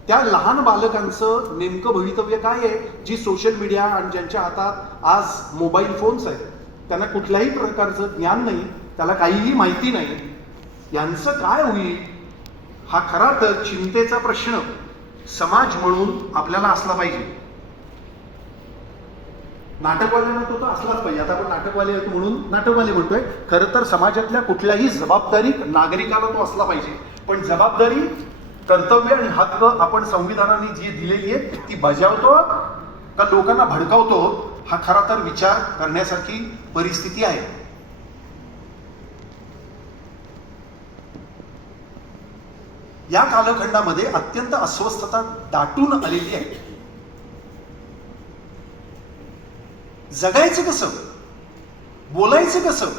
त्या लहान बालकांचं नेमकं भवितव्य काय आहे, जी सोशल मीडिया आणि ज्यांच्या हातात आज मोबाईल फोन्स आहेत, त्यांना कुठल्याही प्रकारचं ज्ञान नाही, त्याला काहीही माहिती नाही, यांचं काय होईल. हा खरा तर चिंतेचा प्रश्न समाज म्हणून आपल्याला असला पाहिजे. नाटकवाल्यांना तो तर असलाच पाहिजे. आता आता आपण नाटकवाले आहेत म्हणून नाटकवाले म्हणतोय. खरं तर समाजातल्या कुठल्याही जबाबदारी नागरिकाला तो असला पाहिजे, पण जबाबदारी, कर्तव्य आणि हक्क आपण संविधानाने जी दिलेली आहे ती बजावतो का लोकांना भडकावतो, हा खरा तर विचार करण्यासारखी परिस्थिती आहे. या कालखंडामध्ये अत्यंत अस्वस्थता दाटून आलेली आहे. जगायचं कसं, बोलायचं कसं,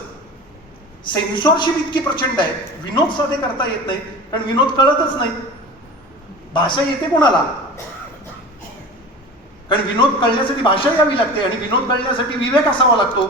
सेन्सॉरशिप इतकी प्रचंड आहे. विनोद साधे करता येत नाही कारण विनोद कळतच नाही. भाषा येते कोणाला? कारण विनोद कळण्यासाठी भाषा यावी लागते आणि विनोद कळण्यासाठी विवेक असावा लागतो.